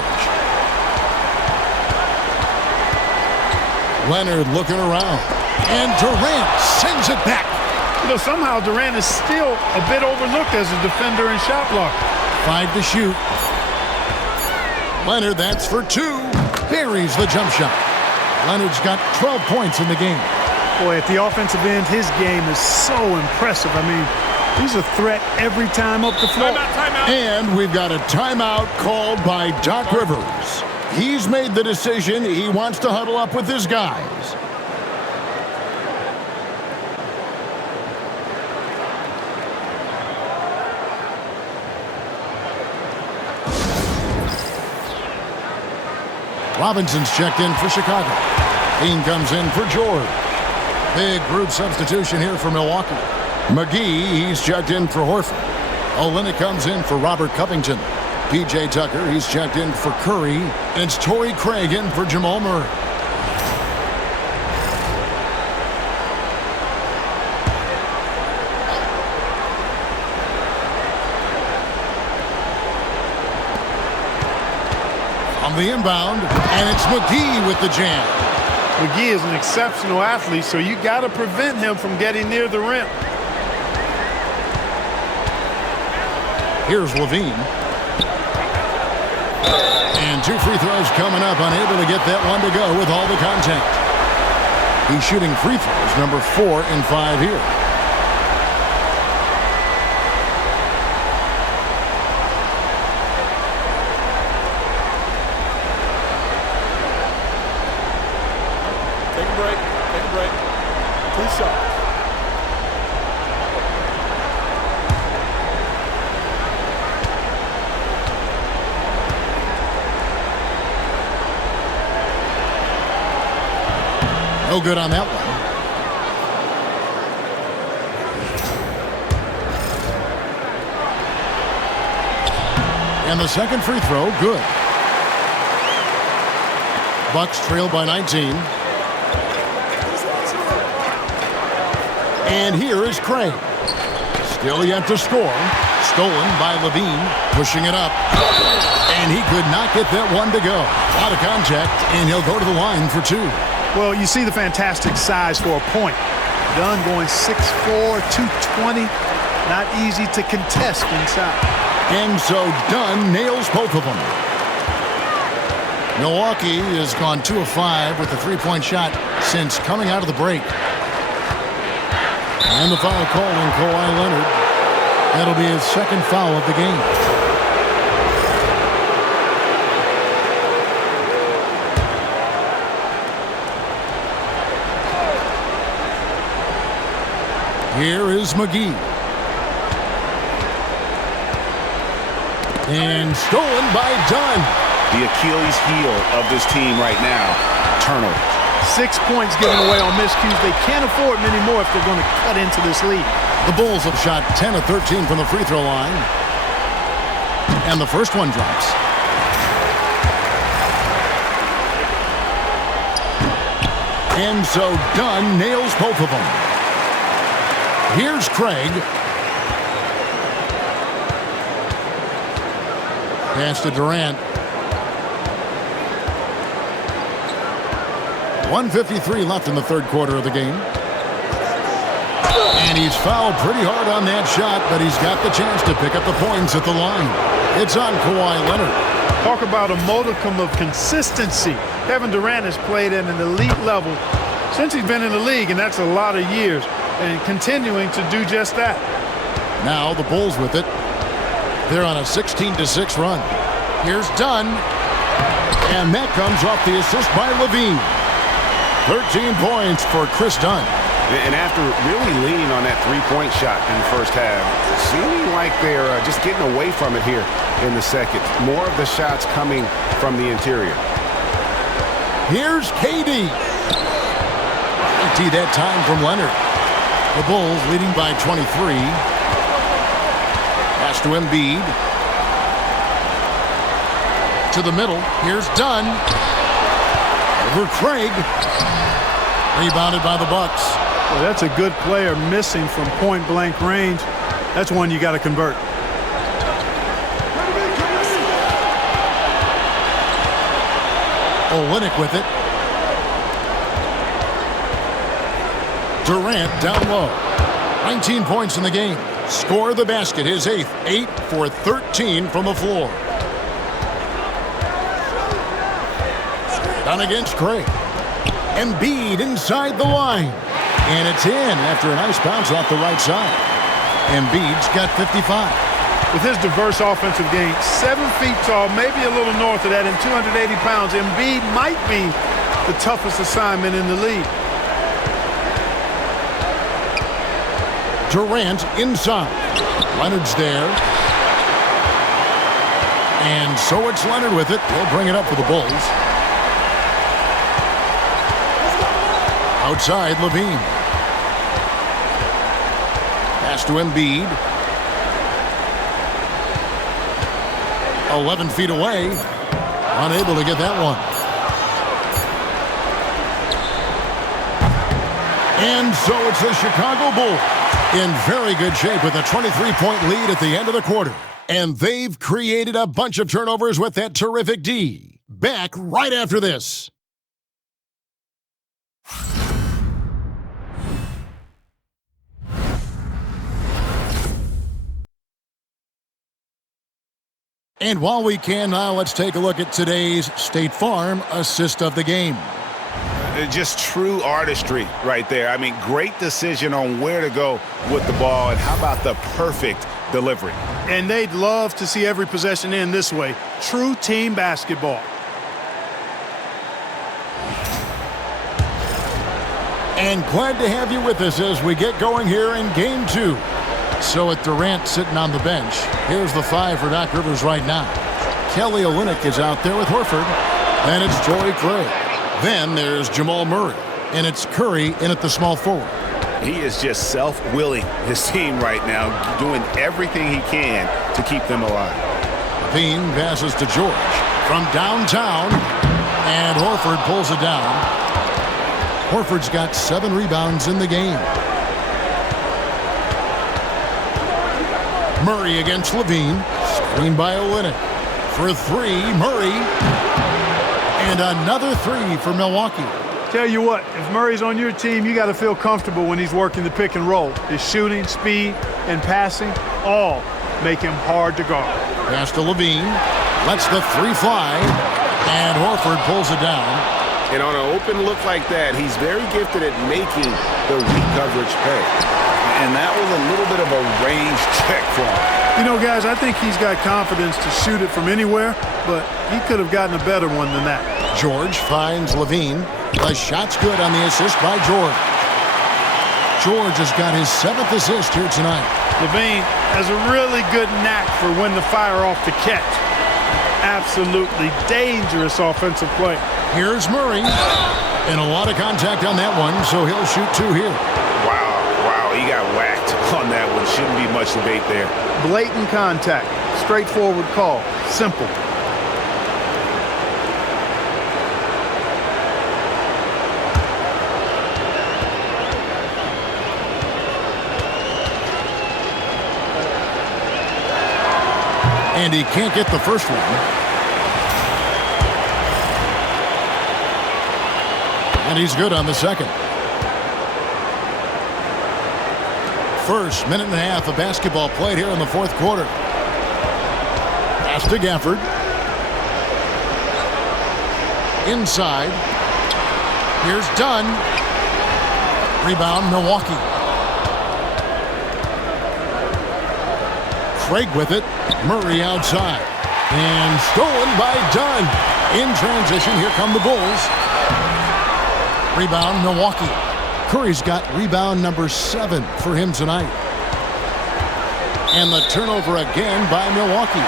Leonard looking around. And Durant sends it back. You know, somehow Durant is still a bit overlooked as a defender and shot blocker. 5 to shoot. Leonard, that's for 2. Buries the jump shot. Leonard's got 12 points in the game. Boy, at the offensive end, his game is so impressive. I mean, he's a threat every time up the floor. Timeout. And we've got a timeout called by Doc Rivers. He's made the decision. He wants to huddle up with his guys. Robinson's checked in for Chicago. Dean comes in for George. Big group substitution here for Milwaukee. McGee, he's checked in for Horford. Olynyk comes in for Robert Covington. P.J. Tucker, he's checked in for Curry. And it's Torrey Craig in for Jamal Murray. On the inbound, and it's McGee with the jam. McGee is an exceptional athlete, so you got to prevent him from getting near the rim. Here's Levine. And 2 free throws coming up, unable to get that one to go with all the contact. He's shooting free throws, number 4 and 5 here. Take a break. Take a break. 2 shots. No good on that one. And the second free throw, good. Bucks trail by 19. And here is Craig. Still yet to score. Stolen by Levine. Pushing it up. And he could not get that one to go. Out of contact, and he'll go to the line for 2. Well, you see the fantastic size for a point. Dunn going 6'4", 220. Not easy to contest inside. And so Dunn nails both of them. Milwaukee has gone 2 of 5 with the 3-point shot since coming out of the break. And the foul called on Kawhi Leonard. That'll be his second foul of the game. Here is McGee. And stolen by Dunn. The Achilles heel of this team right now, turnovers. 6 points given away on miscues. They can't afford many more if they're going to cut into this lead. The Bulls have shot 10 of 13 from the free throw line. And the first one drops. And so Dunn nails both of them. Here's Craig. Pass to Durant. 1:53 left in the third quarter of the game. And he's fouled pretty hard on that shot, but he's got the chance to pick up the points at the line. It's on Kawhi Leonard. Talk about a modicum of consistency. Kevin Durant has played at an elite level since he's been in the league, and that's a lot of years, and continuing to do just that. Now the Bulls with it. They're on a 16-6 run. Here's Dunn. And that comes off the assist by Levine. 13 points for Chris Dunn. And after really leaning on that three-point shot in the first half, seeming like they're just getting away from it here in the second. More of the shots coming from the interior. Here's KD. Empty that time from Leonard. The Bulls leading by 23. Pass to Embiid. To the middle. Here's Dunn. Over Craig. Rebounded by the Bucks. Well, that's a good player missing from point-blank range. That's one you got to convert. Olynyk with it. Durant down low. 19 points in the game. Score the basket, his 8th. 8 for 13 from the floor. Down against Craig. Embiid inside the line. And it's in after a nice bounce off the right side. Embiid's got 55. With his diverse offensive game, 7 feet tall, maybe a little north of that, and 280 pounds, Embiid might be the toughest assignment in the league. Durant inside. Leonard's there. And so it's Leonard with it. He'll bring it up for the Bulls. Outside, Levine. Pass to Embiid. 11 feet away. Unable to get that one. And so it's the Chicago Bulls in very good shape with a 23-point lead at the end of the quarter. And they've created a bunch of turnovers with that terrific D. Back right after this. And while we can now, let's take a look at today's State Farm assist of the game. Just true artistry right there. I mean, great decision on where to go with the ball, and how about the perfect delivery? And they'd love to see every possession end this way. True team basketball. And glad to have you with us as we get going here in Game 2. So with Durant sitting on the bench, here's the 5 for Doc Rivers right now. Kelly Olynyk is out there with Horford, and it's Torrey Craig. Then there's Jamal Murray, and it's Curry in at the small forward. He is just self-willing his team right now, doing everything he can to keep them alive. Levine passes to George from downtown, and Horford pulls it down. Horford's got 7 rebounds in the game. Murray against Levine. Screen by Olynyk. For 3, Murray. And another 3 for Milwaukee. Tell you what, if Murray's on your team, you got to feel comfortable when he's working the pick and roll. His shooting, speed, and passing all make him hard to guard. Pass to Levine. Lets the 3 fly. And Horford pulls it down. And on an open look like that, he's very gifted at making the weak coverage pay. And that was a little bit of a range check for him. You know, guys, I think he's got confidence to shoot it from anywhere, but he could have gotten a better one than that. George finds Levine. The shot's good on the assist by George. George has got his 7th assist here tonight. Levine has a really good knack for when to fire off the catch. Absolutely dangerous offensive play. Here's Murray. And a lot of contact on that one, so he'll shoot 2 here. Wow, he got whacked on that one. Shouldn't be much debate there. Blatant contact. Straightforward call. Simple. And he can't get the first one. And he's good on the second. First minute and a half of basketball played here in the fourth quarter. Pass to Gafford. Inside. Here's Dunn. Rebound, Milwaukee. Craig with it. Murray outside. And stolen by Dunn. In transition, here come the Bulls. Rebound, Milwaukee. Curry's got rebound number 7 for him tonight. And the turnover again by Milwaukee.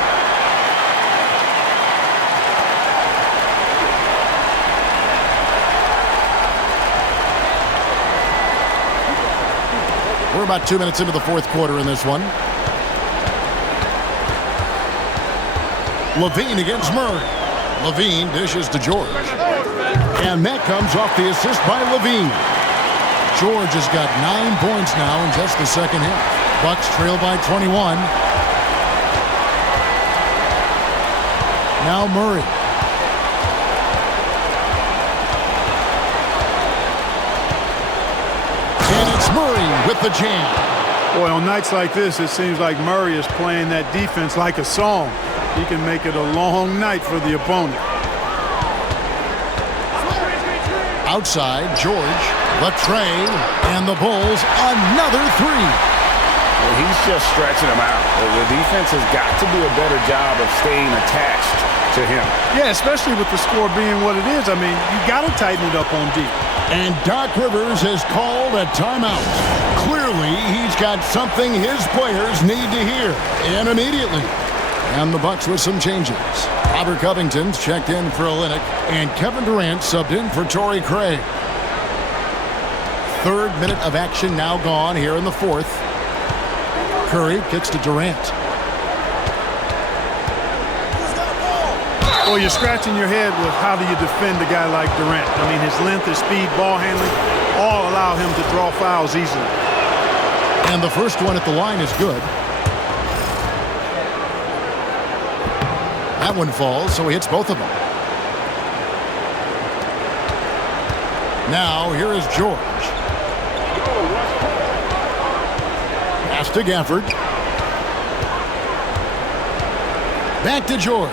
We're about 2 minutes into the fourth quarter in this one. Levine against Murray. Levine dishes to George. And that comes off the assist by Levine. George has got 9 points now in just the second half. Bucks trail by 21. Now Murray. And it's Murray with the jam. Boy, on nights like this, it seems like Murray is playing that defense like a song. He can make it a long night for the opponent. Outside, George, the tray, and the Bulls, another three. Well, he's just stretching them out. The defense has got to do a better job of staying attached to him. Yeah, especially with the score being what it is. I mean, you got to tighten it up on D. And Doc Rivers has called a timeout. Clearly, he's got something his players need to hear, and immediately. And the Bucks with some changes. Robert Covington's checked in for Olynyk, and Kevin Durant subbed in for Torrey Craig. Third minute of action now gone here in the fourth. Curry kicks to Durant. Well, you're scratching your head with how do you defend a guy like Durant. I mean, his length, his speed, ball handling, all allow him to draw fouls easily. And the first one at the line is good. That one falls, so he hits both of them. Now, here is George. Pass to Gafford. Back to George.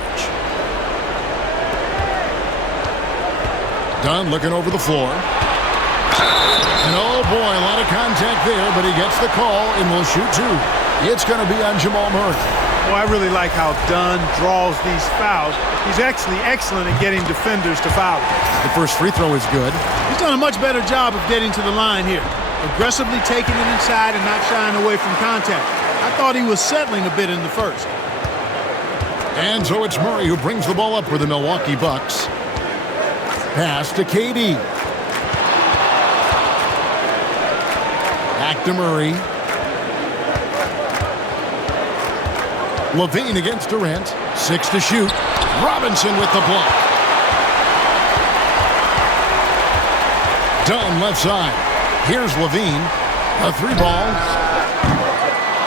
Dunn looking over the floor. And oh boy, a lot of contact there, but he gets the call and will shoot two. It's going to be on Jamal Murray. Well, I really like how Dunn draws these fouls. He's actually excellent at getting defenders to foul him. The first free throw is good. He's done a much better job of getting to the line here. Aggressively taking it inside and not shying away from contact. I thought he was settling a bit in the first. And so it's Murray who brings the ball up for the Milwaukee Bucks. Pass to KD. Back to Murray. Levine against Durant. 6 to shoot. Robinson with the block. Dunn left side. Here's Levine. A 3-ball.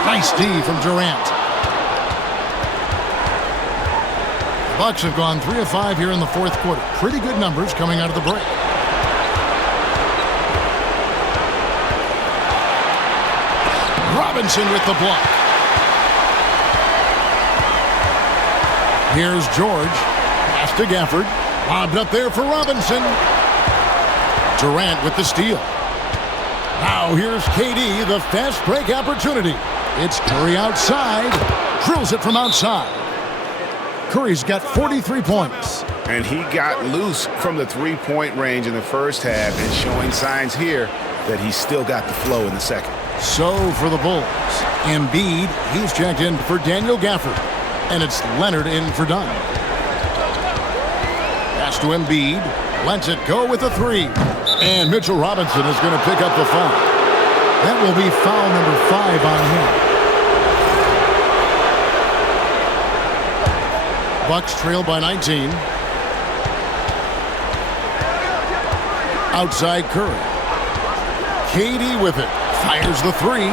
Nice D from Durant. The Bucks have gone 3 of 5 here in the fourth quarter. Pretty good numbers coming out of the break. Robinson with the block. Here's George. Pass to Gafford. Lobbed up there for Robinson. Durant with the steal. Now here's KD, the fast break opportunity. It's Curry outside. Drills it from outside. Curry's got 43 points. And he got loose from the three-point range in the first half and showing signs here that he's still got the flow in the second. So for the Bulls, Embiid, he's checked in for Daniel Gafford. And it's Leonard in for Dunn. Pass to Embiid. Lets it go with a 3. And Mitchell Robinson is going to pick up the foul. That will be foul number 5 on him. Bucks trail by 19. Outside Curry. KD with it. Fires the 3.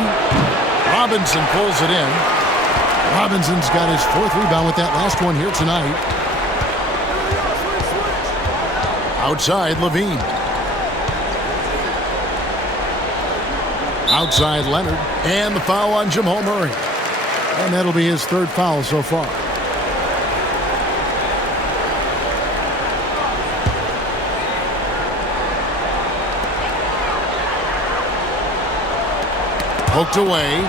Robinson pulls it in. Robinson's got his 4th rebound with that last one here tonight. Outside, Levine. Outside Leonard, and the foul on Jamal Murray. And that'll be his third foul so far. Poked away.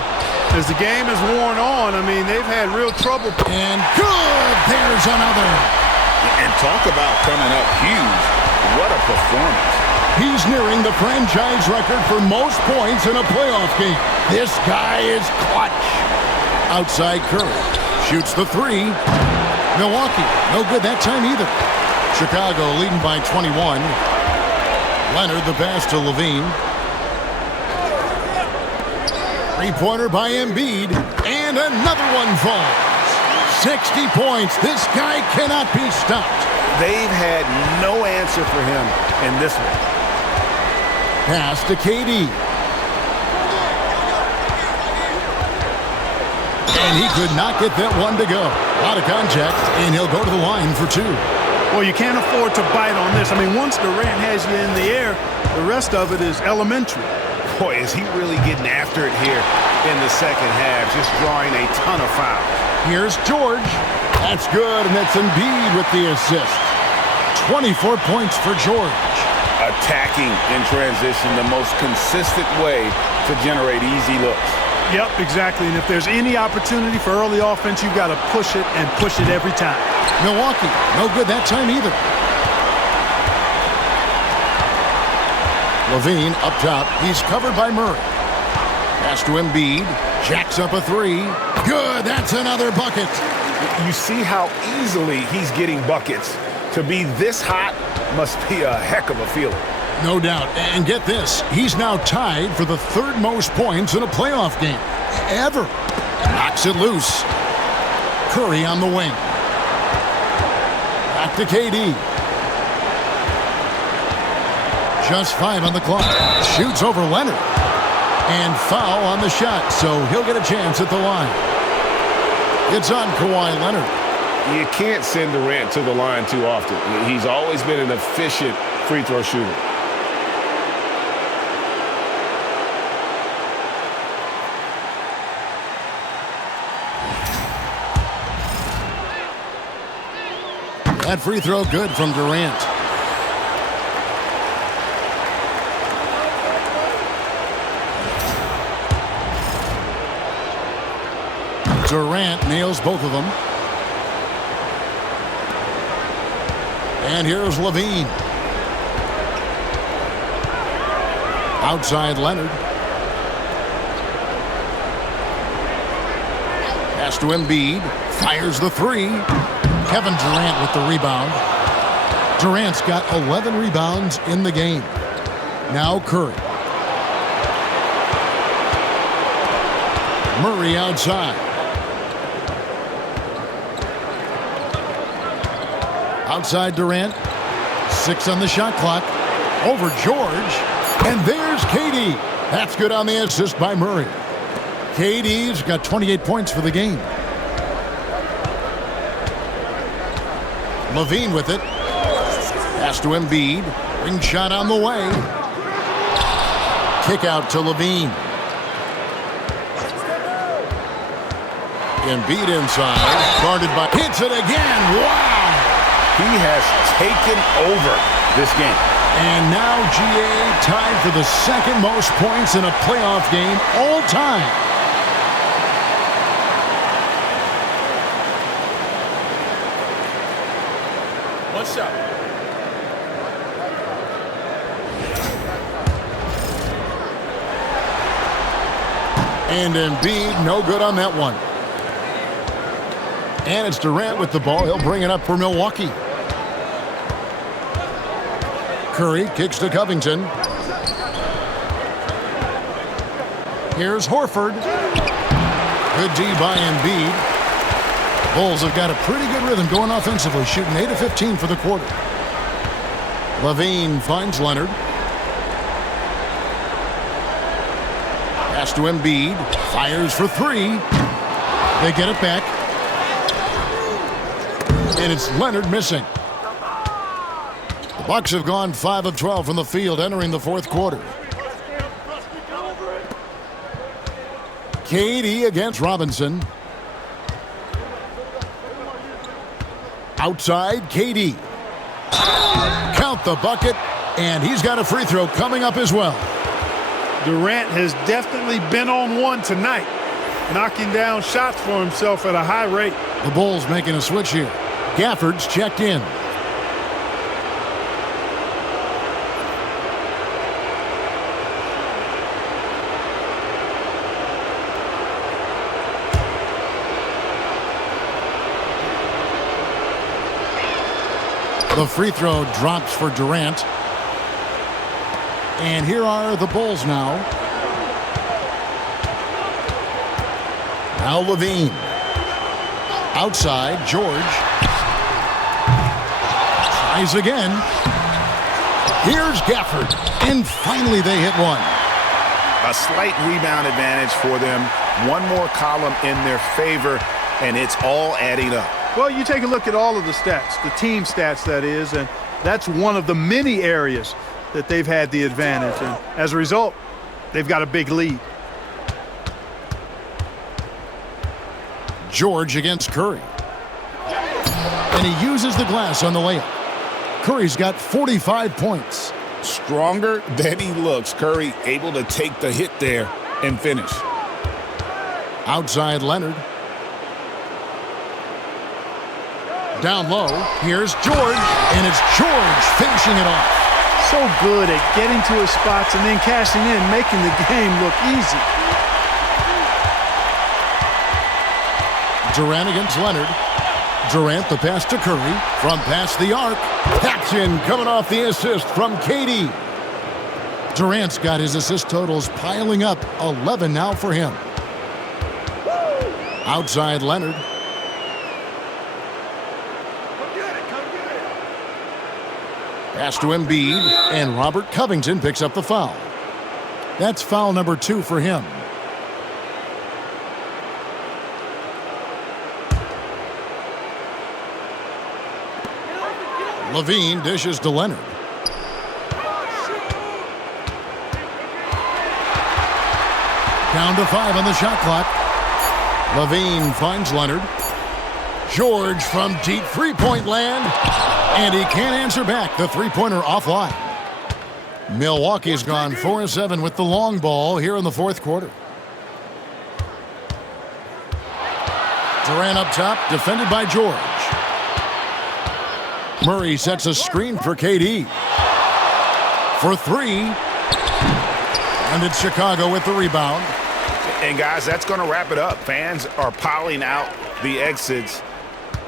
As the game has worn on, I mean, they've had real trouble. And good! There's another. And talk about coming up huge. What a performance. He's nearing the franchise record for most points in a playoff game. This guy is clutch. Outside Curry. Shoots the three. Milwaukee, no good that time either. Chicago leading by 21. Leonard, the pass to Levine. Three-pointer by Embiid. And another one falls. 60 points. This guy cannot be stopped. They've had no answer for him in this one. Pass to KD. And he could not get that one to go. A lot of contact, and he'll go to the line for two. Well, you can't afford to bite on this. I mean, once Durant has you in the air, the rest of it is elementary. Boy, is he really getting after it here in the second half, just drawing a ton of fouls. Here's George. That's good, and that's Embiid with the assist. 24 points for George. Attacking in transition, the most consistent way to generate easy looks. Yep, exactly. And if there's any opportunity for early offense, you've got to push it and push it every time. Milwaukee, no good that time either. Levine up top. He's covered by Murray. Pass to Embiid. Jacks up a three. Good. That's another bucket. You see how easily he's getting buckets. To be this hot must be a heck of a feeling. No doubt. And get this. He's now tied for the third most points in a playoff game ever. Knocks it loose. Curry on the wing. Back to KD. Just 5 on the clock. Shoots over Leonard. And foul on the shot, so he'll get a chance at the line. It's on Kawhi Leonard. You can't send Durant to the line too often. He's always been an efficient free throw shooter. That free throw good from Durant. Durant nails both of them. And here's Levine. Outside Leonard. Pass to Embiid. Fires the three. Kevin Durant with the rebound. Durant's got 11 rebounds in the game. Now Curry. Murray outside. Outside Durant. 6 on the shot clock. Over George. And there's KD. That's good on the assist by Murray. KD's got 28 points for the game. Levine with it. Pass to Embiid. Ring shot on the way. Kick out to Levine. Embiid inside. Guarded by... Hits it again. Wow! He has taken over this game. And now GA tied for the second most points in a playoff game all time. One shot. And Embiid, no good on that one. And it's Durant with the ball. He'll bring it up for Milwaukee. Curry kicks to Covington. Here's Horford. Good D by Embiid. Bulls have got a pretty good rhythm going offensively, shooting 8 of 15 for the quarter. Levine finds Leonard. Pass to Embiid. Fires for three. They get it back. And it's Leonard missing. The Bucks have gone 5 of 12 from the field entering the fourth quarter. KD against Robinson. Outside, KD. Count the bucket, and he's got a free throw coming up as well. Durant has definitely been on one tonight, knocking down shots for himself at a high rate. The Bulls making a switch here. Gafford's checked in. The free throw drops for Durant. And here are the Bulls now. Now Levine. Outside, George. Tries again. Here's Gafford. And finally they hit one. A slight rebound advantage for them. One more column in their favor, and it's all adding up. Well, you take a look at all of the stats, the team stats that is, and that's one of the many areas that they've had the advantage. And as a result, they've got a big lead. George against Curry. And he uses the glass on the layup. Curry's got 45 points. Stronger than he looks. Curry able to take the hit there and finish. Outside Leonard. Down low, here's George, and it's George finishing it off. So good at getting to his spots and then cashing in, making the game look easy. Durant against Leonard. Durant the pass to Curry from past the arc. Taps in, coming off the assist from KD. Durant's got his assist totals piling up, 11 now for him. Outside Leonard. Pass to Embiid, and Robert Covington picks up the foul. That's foul number 2 for him. Levine dishes to Leonard. Down to 5 on the shot clock. Levine finds Leonard. George from deep three-point land. And he can't answer back. The three-pointer offline. Milwaukee's gone 4-7 with the long ball here in the fourth quarter. Durant up top, defended by George. Murray sets a screen for KD. For 3. And it's Chicago with the rebound. And guys, that's going to wrap it up. Fans are piling out the exits.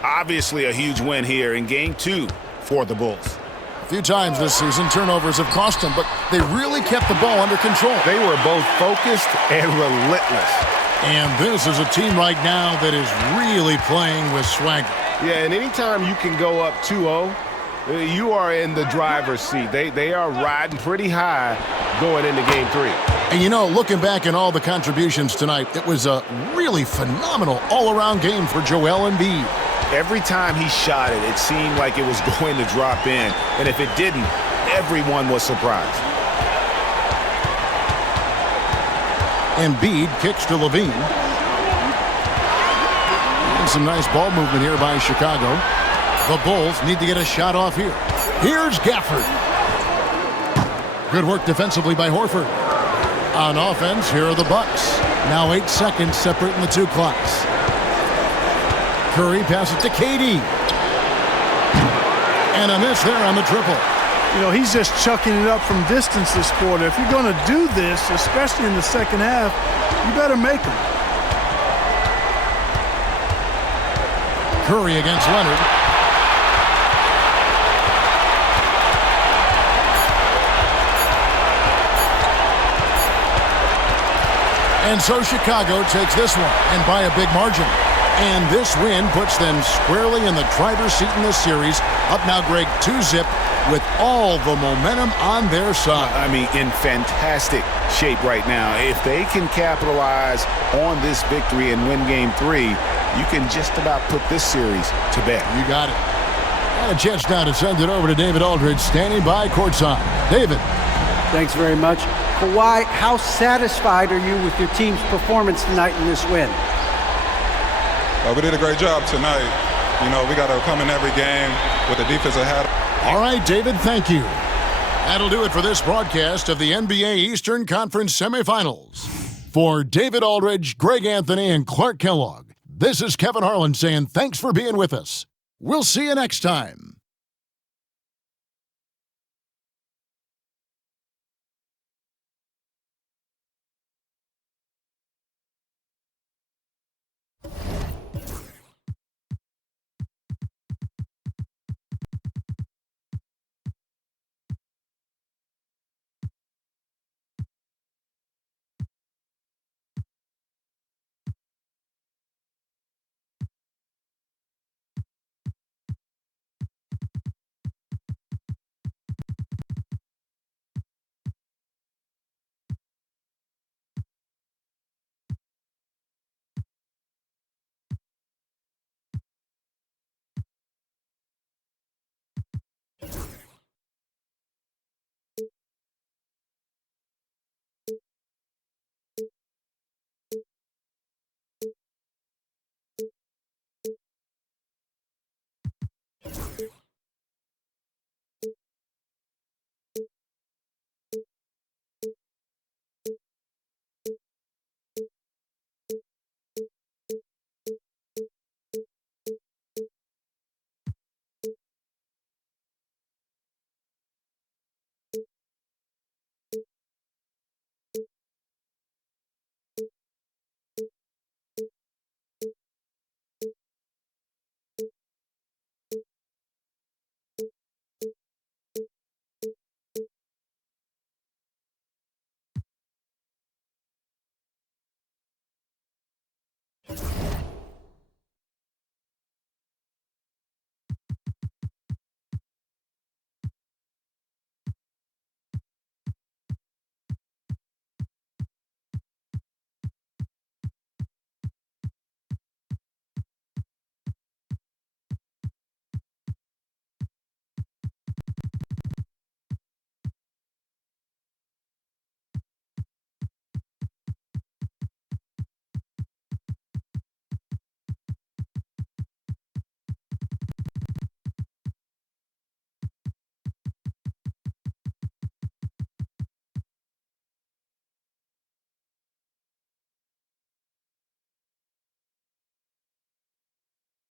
Obviously a huge win here in Game 2 for the Bulls. A few times this season, turnovers have cost them, but they really kept the ball under control. They were both focused and relentless. And this is a team right now that is really playing with swagger. Yeah, and anytime you can go up 2-0, you are in the driver's seat. They are riding pretty high going into Game 3. And you know, looking back at all the contributions tonight, it was a really phenomenal all-around game for Joel Embiid. Every time he shot it, it seemed like it was going to drop in. And if it didn't, everyone was surprised. Embiid kicks to Levine. And some nice ball movement here by Chicago. The Bulls need to get a shot off here. Here's Gafford. Good work defensively by Horford. On offense, here are the Bucks. Now 8 seconds separating the two clocks. Curry passes to KD. And a miss there on the triple. You know, he's just chucking it up from distance this quarter. If you're going to do this, especially in the second half, you better make them. Curry against Leonard. And so Chicago takes this one, and by a big margin. And this win puts them squarely in the driver's seat in this series. Up now, Greg, 2-0 with all the momentum on their side. I mean, in fantastic shape right now. If they can capitalize on this victory and win Game 3, you can just about put this series to bed. You got it. And a chance now to send it over to David Aldridge, standing by courtside. David. Thanks very much. Kawhi, how satisfied are you with your team's performance tonight in this win? We did a great job tonight. You know, we got to come in every game with the defense ahead. All right, David, thank you. That'll do it for this broadcast of the NBA Eastern Conference Semifinals. For David Aldridge, Greg Anthony, and Clark Kellogg, this is Kevin Harlan saying thanks for being with us. We'll see you next time.